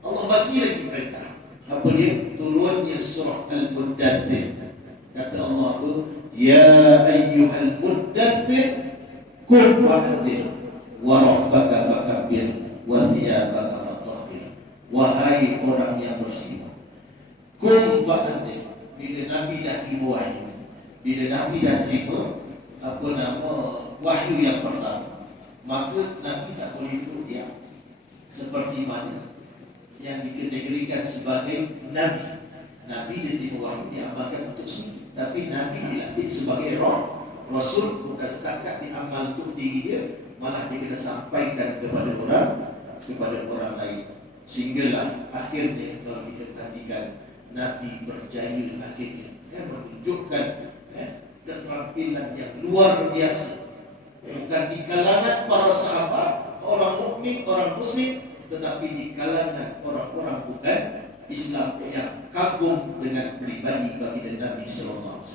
Allah bagi lagi perintah. Apa dia? Turunnya surah Al-Muddathir. Kata Allah tu, ya ayyuhal muddathir qum fa'anzir wa rabbaka fakabbir wa thiyabaka fatahhir. Wahai orang yang bersifat, qum fa'anzir. Bila Nabi dah terima wahyu, bila Nabi dah terima wahyu yang pertama, maka Nabi tak boleh duduk diam. Seperti mana yang dikategorikan sebagai Nabi. Nabi dia terima wahyu, diamalkan untuk sendiri. Tapi Nabi dilatih sebagai Rasul, bukan setakat diamal untuk diri dia, malah dia kena sampaikan kepada orang lain. Sehinggalah akhirnya kalau kita perhatikan, Nabi berjaya akhirnya menunjukkan keterampilan yang luar biasa, bukan di kalangan para sahabat, orang mukmin, orang muslim, tetapi di kalangan orang-orang bukan Islam yang kagum dengan pribadi baginda Nabi SAW.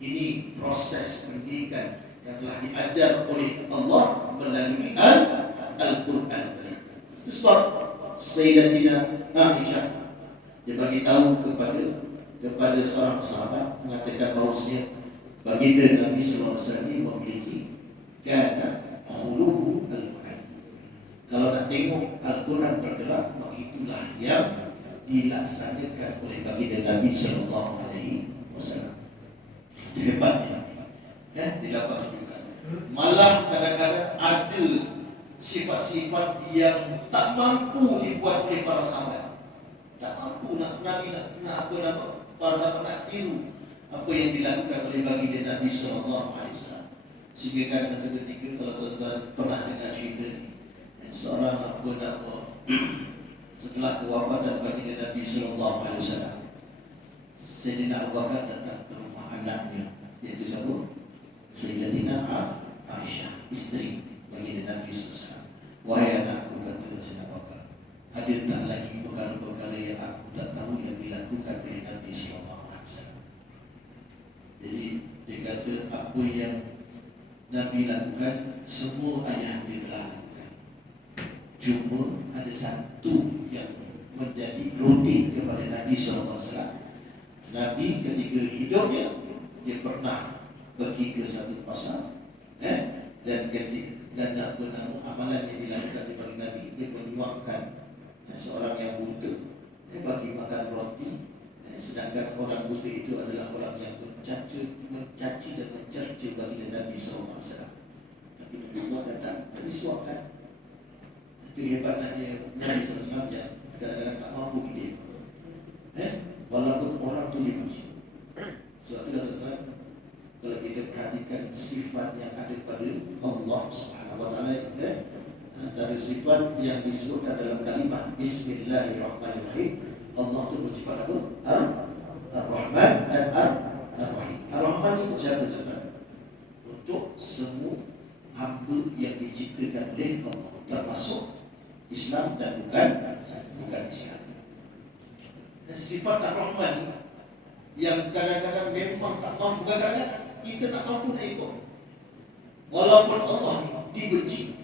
Ini proses pendidikan yang telah diajar oleh Allah melalui Al-Quran. Itu sebab Sayyidatina Aisyah dia bagi tahu kepada seorang sahabat, mengatakan bahawasanya baginda Nabi SAW memiliki kana khuluqu Al-Quran. Kalau nak tengok Al-Quran bergerak, maka itulah yang dilaksanakan oleh baginda Nabi SAW. Hebatnya dia dapat tunjukkan. Malah kadang-kadang ada sifat-sifat yang tak mampu dibuat oleh para sahabat. Tak mampu Nabi nak para sahabat nak tiru apa yang dilakukan oleh baginda Nabi SAW. Sehingga kan satu ketika, kalau tuan-tuan pernah dengar cerita ni, seorang setelah kewafatan baginda Nabi SAW, Sayyidina Abu Bakar datang ke rumah anaknya, iaitu siapa? Sayyidatina Aisyah, isteri baginda Nabi SAW. Wahai anakku, kata Sayyidina Abu Bakar, ada tak lagi perkara-perkara yang aku tak tahu yang dilakukan oleh Nabi SAW? Jadi dia kata, apa yang Nabi lakukan, semua ayah dia telah lakukan. Cuma ada satu yang menjadi rutin kepada Nabi SAW. Nabi ketika hidupnya, dia pernah pergi ke satu pasar, dan amalan yang dilakukan oleh Nabi, dia menyuapkan seorang yang buta, dia bagi makan roti. Sedangkan orang buta itu adalah orang yang mencaci dan mencerca baginda Nabi SAW. Tapi Nabi Muhammad datang dan disuapkan. Itu hebat Nabi SAW yang kadang-kadang tak mampu kita. Walaupun orang tu dipuji. Sebab itulah tuan-tuan, kalau kita perhatikan sifat yang ada pada Allah Subhanahu Wa Taala, antara sifat yang disebutkan dalam kalimat Bismillahirrahmanirrahim, Allah tu bersifat apa? Ar-Rahman dan Ar-Rahim. Ar-Rahman itu siapa tuan-tuan? Untuk semua hamba yang diciptakan oleh Allah, termasuk Islam dan bukan Islam. Sifat Ar-Rahman yang kadang-kadang memang tak mampu, kadang-kadang kita tak mampu nak ikut. Walaupun Allah dibenci,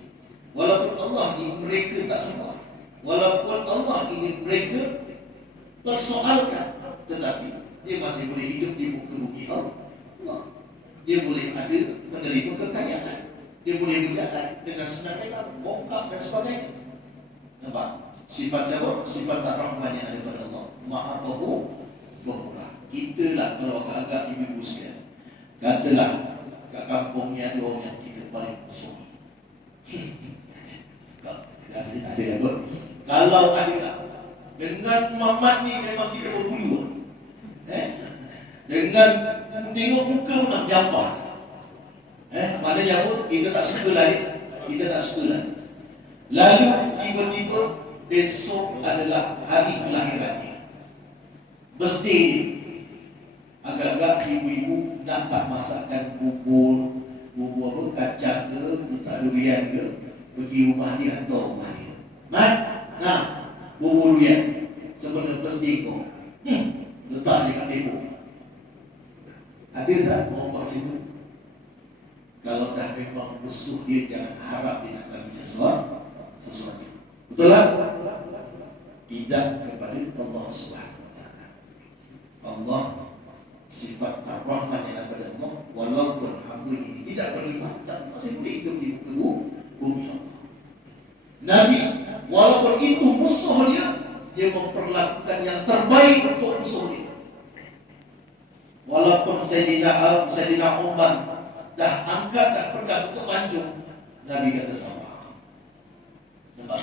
walaupun Allah ingin mereka tak sembah, walaupun Allah ingin mereka persoalkan, tetapi dia masih boleh hidup di muka bumi Allah. Dia boleh ada, menerima kekayaan, dia boleh berjalan dengan senang lebar, bongkak dan sebagainya. Nampak? Sifat siapa? Sifat Ar-Rahman yang ada pada Allah. Maha pemurah. Italah kalau agak-agak ibu-ibu sekalian, katalah kat kampungnya ada orang yang kita paling musuh. Ada apa? Kalau ada lah, dengan Mamat ni memang kita berbulu. Dengan tengok muka pun nak jampak. Maknanya apa? Kita tak suka lah dia. Kita tak suka lah. Lalu tiba-tiba besok adalah hari kelahirannya. Mesti agak-agak ibu-ibu dapat masakkan bubur apa, kacang ke, letak durian ke, pergi rumah dia atau rumah dia. Mat, nah, bubur durian sebenarnya mesti kau letak dia kat tembok. Ada tak orang buat macam tu? Kalau dah memang musuh dia, jangan harap dia nak bagi sesuatu. Betul tak? Tidak kepada Allah Subhanahu Wa Taala. Allah sifat Ar-Rahman yang ada pada Allah, walaupun hamba ini tidak beriman, tak masih boleh hidup di muka bumi Allah. Nabi, walaupun itu musuh dia memperlakukan yang terbaik untuk musuh dia. Walaupun Sayyidina Umar dah angkat dah pedang untuk hancur, Nabi kata sabar. Nampak?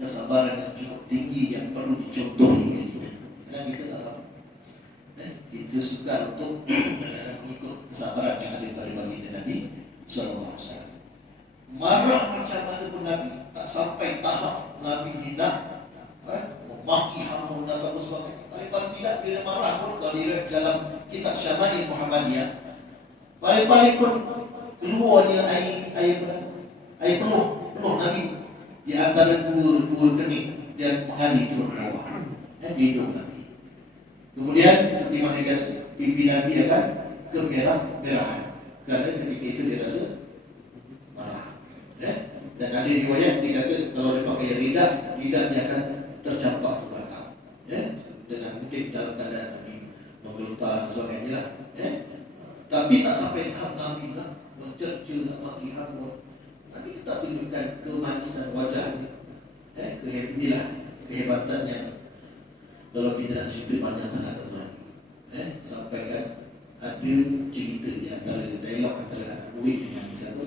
Kesabaran yang cukup tinggi yang perlu dicontohi oleh kita. Kerana kita tak sabar. Kita suka untuk mengikut kesabaran yang ada pada baginda Nabi SAW. Marah macam mana pun Nabi, tak sampai tahap Nabi tidak memaki hamba dan apa sebagainya. Paling-paling tidak dia marah pun, kalau dilihat dalam kitab Syama'il Muhammadiyah, paling-paling pun keluarnya air penuh Nabi di antara dua kening, dia mengalir turun ke bawah. Dia hidup Nabi. Kemudian seperti mana pipi Nabi akan kemerah-merahan kerana ketika itu dia rasa marah. Dan ada riwayat dia kata kalau dia pakai lidah dia akan tercampak ke belakang. Dengan mungkin dalam keadaan Nabi menggelutar sebagainya lah. Tapi tak sampai tahap Nabi lah mencerca nak maki hamba. Nabi kita tunjukkan kemanisan wajahnya, kehebatan yang kalau kita nak cerita panjang sangat teman, sampaikan ada cerita di antara dialog antara anak murid dengan siapa,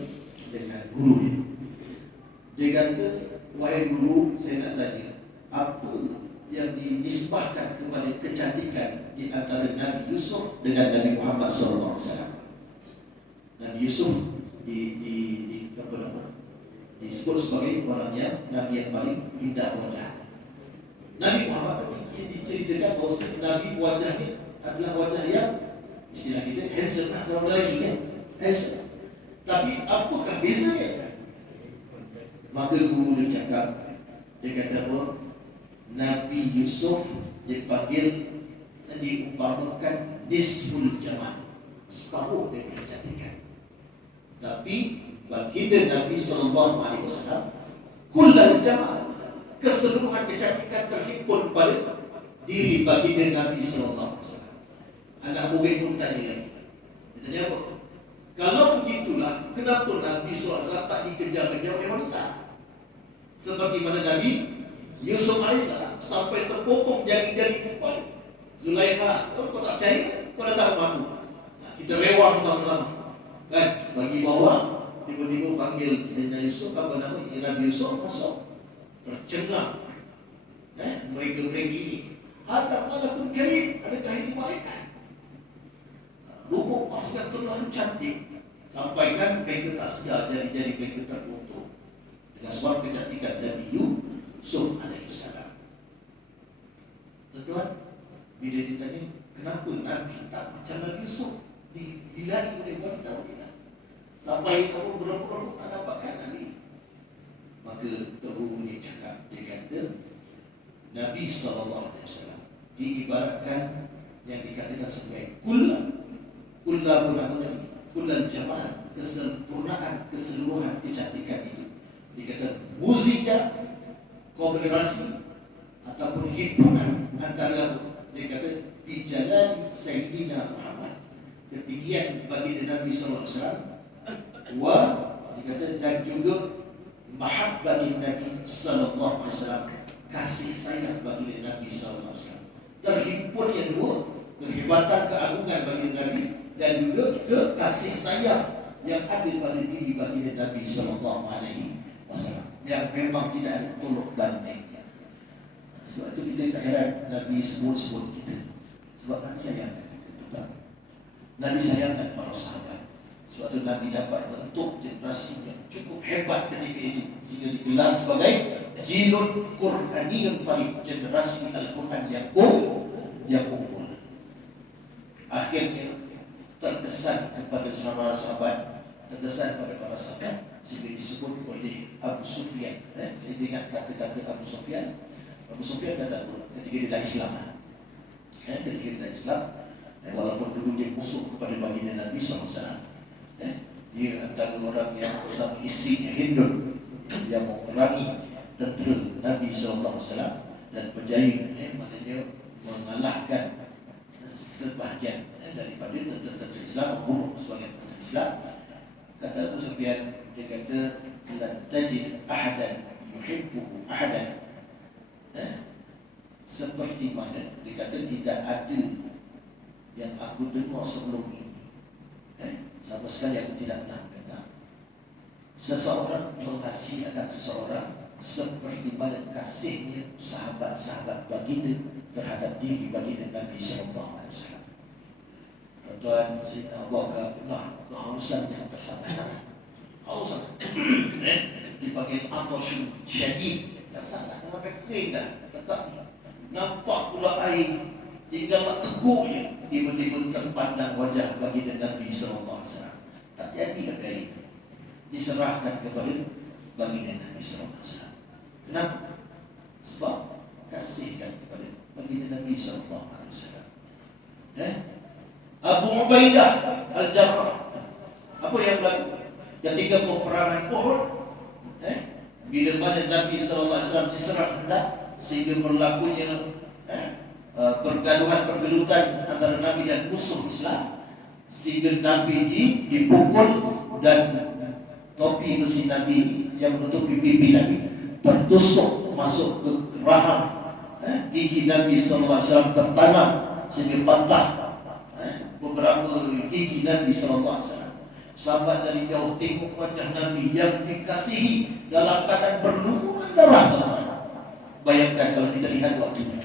dengan guru dia. Dia kata, wahai guru, saya nak tanya, apa yang dinisbahkan kepada kecantikan di antara Nabi Yusuf dengan Nabi Muhammad SAW? Nabi Yusuf disebut sebagai orang yang Nabi yang paling indah wajah. Nabi Muhammad diceritakan bahawa Nabi wajahnya adalah wajah yang istilah kita handsome lah, kalau lelaki kan handsome. Tapi apakah bezanya? Maka guru dia cakap, dia kata apa? Nabi Yusuf dipanggil, diumpamakan nisful jamal, separuh daripada kecantikan. Tapi baginda Nabi SAW kullal jamal, keseluruhan kecantikan terhimpun pada diri baginda Nabi sallallahu alaihi wasallam. Anak murid pun tanya lagi. Dia tanya apa? Kalau begitulah, kenapa Nabi sallallahu alaihi wasallam tak dikejar-kejar oleh wanita? Sebagaimana Nabi Yusuf alaihissalam sampai terpotong jari-jari perempuan. Zulaikha, kau tak percaya? Kau dah tahu aku. Kita rewang sama-sama. Kan? Bagi bawah, tiba-tiba panggil Sayyidina Yusuf, apa nama? Nabi Yusuf masuk. Tercengang. Mereka-mereka ini. Ada pun kirim, adakah ini malaikat? Rupa pasal terlalu cantik. Sampaikan mereka tak sedar jari-jari mereka terpotong. Dengan sebab kecantikan Nabi Yusuf alaihissalam. Tuan-tuan, bila ditanya, kenapa Nabi tak macam Nabi Yusuf? Dihilangkan oleh wanita-wanita. Sampai kamu berapa-berapa tak dapatkan Nabi. Maka Tuhan ini cakap, dia kata, Nabi SAW diibaratkan yang dikatakan sebagai Kulla bermakna Kulla jamal, kesempurnaan, keseluruhan kecantikan itu. Dikata muzika, kombinasi ataupun himpunan antara, dia kata bijalan Sayyidina Muhammad, ketinggian baginda Nabi SAW, dikata dan juga mahabbatin Nabi sallallahu alaihi wasallam, kasih sayang baginda Nabi sallallahu alaihi wasallam. Terhimpun yang dua, kehebatan keagungan baginda Nabi dan juga kasih sayang yang ada pada diri baginda Nabi sallallahu alaihi wasallam, yang memang tidak ada tolak bandingnya. Sebab itu kita tak heran Nabi sebut-sebut kita, sebab Nabi sayangkan kita. Nabi sayangkan para sahabat. Sebab itu Nabi dapat bentuk generasi yang cukup hebat ketika itu, sehingga digelar sebagai Jilun Qur'aniyun Farid, generasi Al-Quran yang unggul. Akhirnya terkesan kepada sahabat, terkesan kepada para sahabat, sehingga disebut oleh Abu Sufyan. Saya ingat kata-kata Abu Sufyan. Abu Sufyan kata ketika dia dah Islam, ketika dia dah Islam, walaupun dulu dia musuh kepada baginda Nabi SAW, dia antara orang yang bersama istrinya Hindun yang memerangi tentera Nabi SAW dan berjaya, maknanya mengalahkan sebahagian daripada tentera Islam, membunuh sebagian tentera Islam. Kata Abu Sufyan, dia kata lan tajid ahadan yuhibbu ahadan, seperti mana dia kata tidak ada yang aku dengar sebelum ini, sama sekali aku tidak pernah dengar seseorang mengasihi akan seseorang seperti mana kasihnya sahabat-sahabat baginda terhadap diri baginda Nabi sallallahu alaihi wasallam. Tuan Sayyidina Abu Bakar pernah kehausan yang tersangat-sangat, hausan dipanggil atasy syadid, yang sangat sampai kering dah dekat ni. Nampak pula air, tinggal nak teguk je, tiba-tiba terpandang wajah baginda Nabi sallallahu alaihi wasallam. Tak jadi ada itu, diserahkan kepada baginda Nabi sallallahu alaihi wasallam. Kenapa? Sebab kasihkan kepada baginda Nabi sallallahu alaihi wasallam. Abu Ubaidah Al-Jarrah, apa yang berlaku ketika peperangan Uhud? Bila mana Nabi sallallahu alaihi wasallam diserang hendak, sehingga berlakunya pergaduhan-pergelutan antara Nabi dan musuh Islam, sehingga Nabi dipukul dan topi besi Nabi yang menutupi pipi Nabi tertusuk masuk ke rahang, gigi Nabi sallallahu alaihi wasallam tertanam sehingga patah beberapa gigi Nabi sallallahu alaihi wasallam. Sahabat dari jauh tengok wajah Nabi yang dikasihi dalam keadaan berlumuran darah. Bayangkan kalau kita lihat waktunya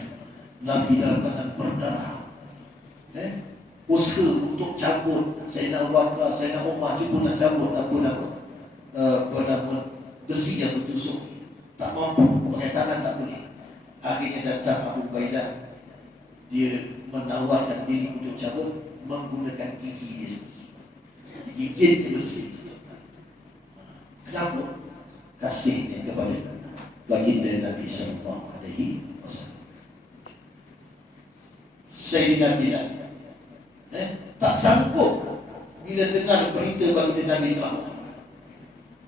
Nabi dalam keadaan berdarah, usaha untuk cabut Sayyidina Abu Bakar, Sayyidina Umar cuba nak cabut apa besi yang tertusuk, tak mampu, pakai tangan tak boleh. Akhirnya datang Abu Ubaidah, dia menawarkan diri untuk cabut menggunakan gigi dia sendiri, gigit dia besi. Kenapa? Kasihnya kepada baginda Nabi sallallahu alaihi wasallam. Sayyidina Bilal tak sanggup bila dengar berita baginda Nabi telah wafat.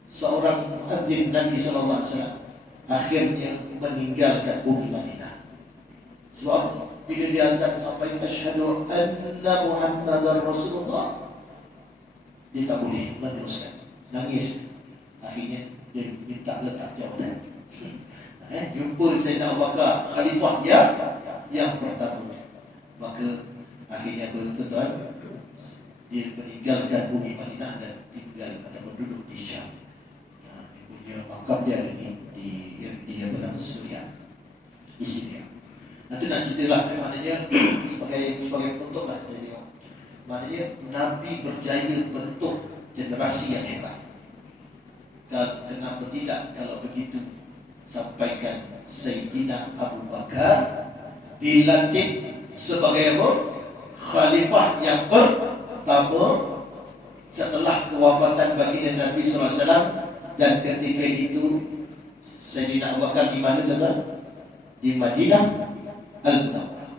Seorang muadzin Nabi sallallahu alaihi wasallam akhirnya meninggalkan bumi Madinah. Sebab bila dia azan sampai asyhadu anna Muhammadar Rasulullah, dia tak boleh meneruskan, nangis. Akhirnya dia minta letak jawatan. Jumpa Sayyidina Abu Bakar, khalifah yang pertama. Maka akhirnya tuan-tuan, dia meninggalkan bumi Madinah dan tinggal atau duduk di Syam. Dia punya makam dia ada di apa nama Syria, di Syria. Nanti nak ceritalah, maknanya sebagai penutup lah saya tengok. Maknanya Nabi berjaya bentuk generasi yang hebat. Dan kenapa tidak kalau begitu sampaikan Sayyidina Abu Bakar dilantik sebagai apa? Khalifah yang pertama setelah kewafatan baginda Nabi SAW. Dan ketika itu Sayyidina Abu Bakar di mana tuan-tuan? Di Madinah Al-Munawwarah.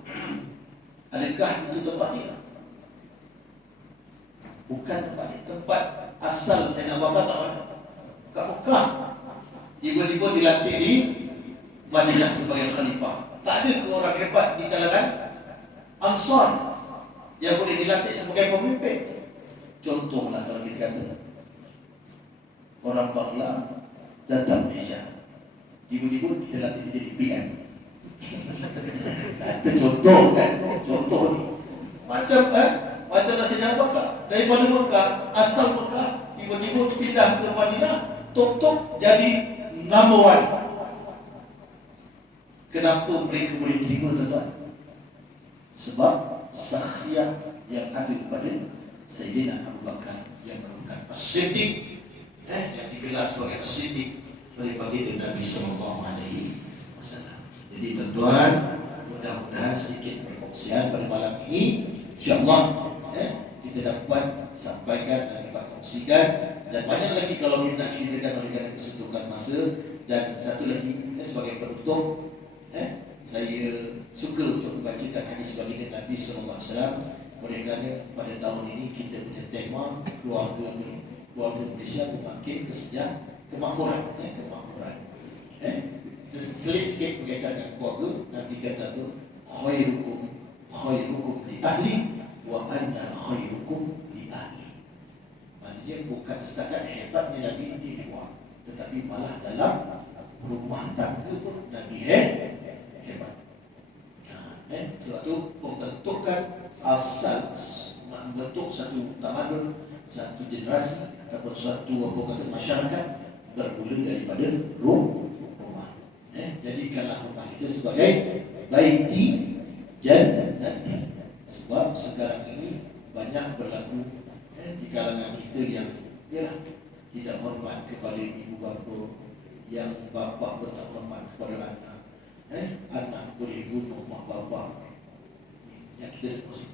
Adakah itu tempat dia? Bukan tempat dia. Tempat asal Sayyidina Abu Bakar tak mana? Kat Mekah. Tiba-tiba dilantik di Madinah sebagai khalifah. Tak ada ke orang hebat di kalangan Ansar yang boleh dilantik sebagai pemimpin? Contohlah kalau kita kata orang Bangla datang Malaysia, tiba-tiba kita latih dia jadi PM. Itu contoh kan? Contoh ni macam Sayyidina Abu Bakar daripada Mekah, asal Mekah, tiba-tiba pindah ke Madinah, tok-tok jadi number one. Kenapa mereka boleh terima tuan-tuan? Sebab saksian yang ada pada Sayyidina Abu Bakar yang merupakan as-siddiq, yang digelar sebagai as-siddiq oleh baginda Nabi SAW. Jadi tuan-tuan, mudah-mudahan sedikit perkongsian pada malam ini, insya-Allah kita dapat sampaikan dan dapat kongsikan, dan banyak lagi kalau kita nak ceritakan oleh kerana kesetukan masa. Dan satu lagi sebagai penutup, saya suka untuk membacakan hadis baginda Nabi SAW. Oleh kerana pada tahun ini kita punya tema keluarga Malaysia Bangkit Kemakmuran. Selit sikit berkaitan dengan keluarga. Nabi kata tu, khairukum li ahli wa anna khairukum li ahli. Maknanya bukan setakat hebatnya Nabi di luar, tetapi malah dalam rumah tangga pun Nabi hebat. Sebab tu membentukkan asal, membentuk satu tamadun, satu generasi ataupun satu masyarakat bermula daripada rumah. Jadikanlah rumah kita sebagai baiti jannati. Sebab sekarang ini banyak berlaku di kalangan kita yang tidak hormat kepada ibu bapa, yang bapa pun tak hormat kepada anak. Anak boleh bunuh mak bapa. Yang kita kongsi,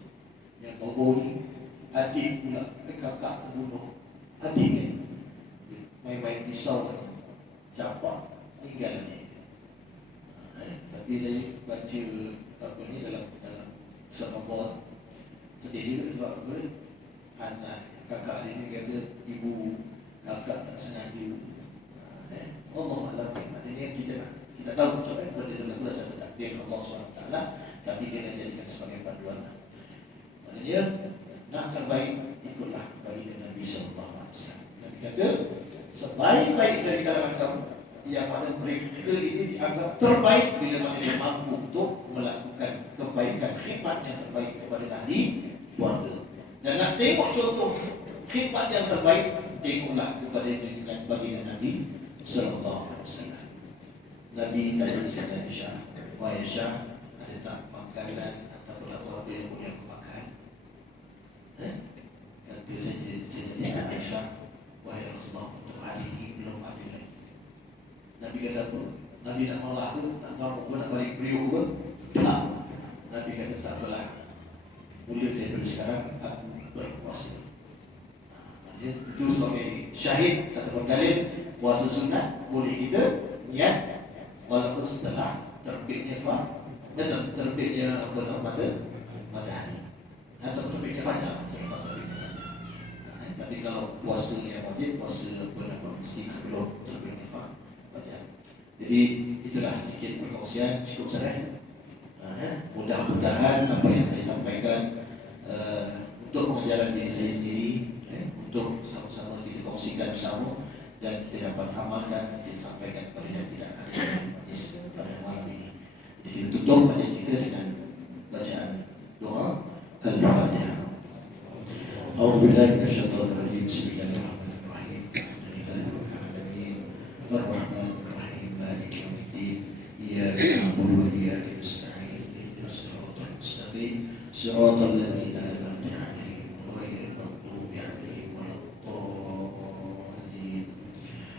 yang bau ni, adik pula, kakak terbunuh adik kan, main-main pisau kan, capak, tinggal ni. Tapi saya baca apa ni dalam sebuah sedih juga sebab apa, anak kakak dia ni kata ibu kakak tak sengaja. Allah Alam, maknanya kita tahu macam mana benda dalam berasal takdir Allah SWT, tapi kena jadikan sebagai panduan. Maknanya nak terbaik ikutlah bagi Nabi SAW. Nabi kata sebaik-baik dari kalangan kamu yang mana mereka ini dianggap terbaik bila mana dia mampu untuk melakukan kebaikan, khidmat yang terbaik kepada ahli keluarga. Dan nak tengok contoh khidmat yang terbaik, tengoklah kepada junjungan baginda Nabi SAW. Nabi tanya Sayyidah Aisyah, wahai Aisyah, ada tak makanan ataupun apa-apa yang boleh aku makan? Kata Sayyidah Aisyah, wahai Rasulullah, untuk hari ini belum ada lagi. Nabi kata apa? Nabi nak malah ke? Nak ngamuk ke? Nak balik periuk ke? Tak. Nabi kata tak apalah, mula daripada sekarang aku berpuasa. Itu sebagai syahid ataupun dalil puasa sunat boleh kita niat walaupun setelah terbitnya terbitnya matahari atau terbitnya fajar selepas terbitnya fajar. Tapi kalau puasa yang wajib, puasa mesti sebelum terbitnya fajar. Jadi itulah sedikit perkongsian, cukup sering. Mudah-mudahan apa yang saya sampaikan untuk pengajaran diri saya sendiri, untuk sama-sama kita kongsikan bersama dan kita dapat amalkan, kita sampaikan kepada yang tidak ada pada malam ini. Jadi tutup majlis kita dengan bacaan doa Al-Fatihah. A'udzubillahi minasyaitonir rajim. Bismillahirrahmanirrahim. Alhamdulillahirabbil alamin. Arrahmanirrahim. Maliki yaumiddin. Iyyaka na'budu wa iyyaka nasta'in. Ihdinas siratal mustaqim. Siratal ladzina an'amta 'alaihim ghairil maghdubi 'alaihim waladdallin.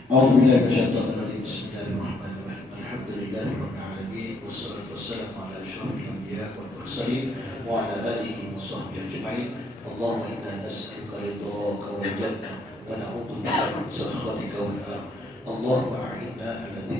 A'udzubillahi minasyaitonir rajim. Bismillahirrahmanirrahim. Alhamdulillahirabbil alamin. Wassalatu wassalamu ala asyrofil anbiya'i wal mursalin wa ala alihi wa sahbihi ajma'in. اللهم إنا نسألك رضاك والجنة ونعوذ بك من سخطك والنار. اللهم أعنا على ذكرك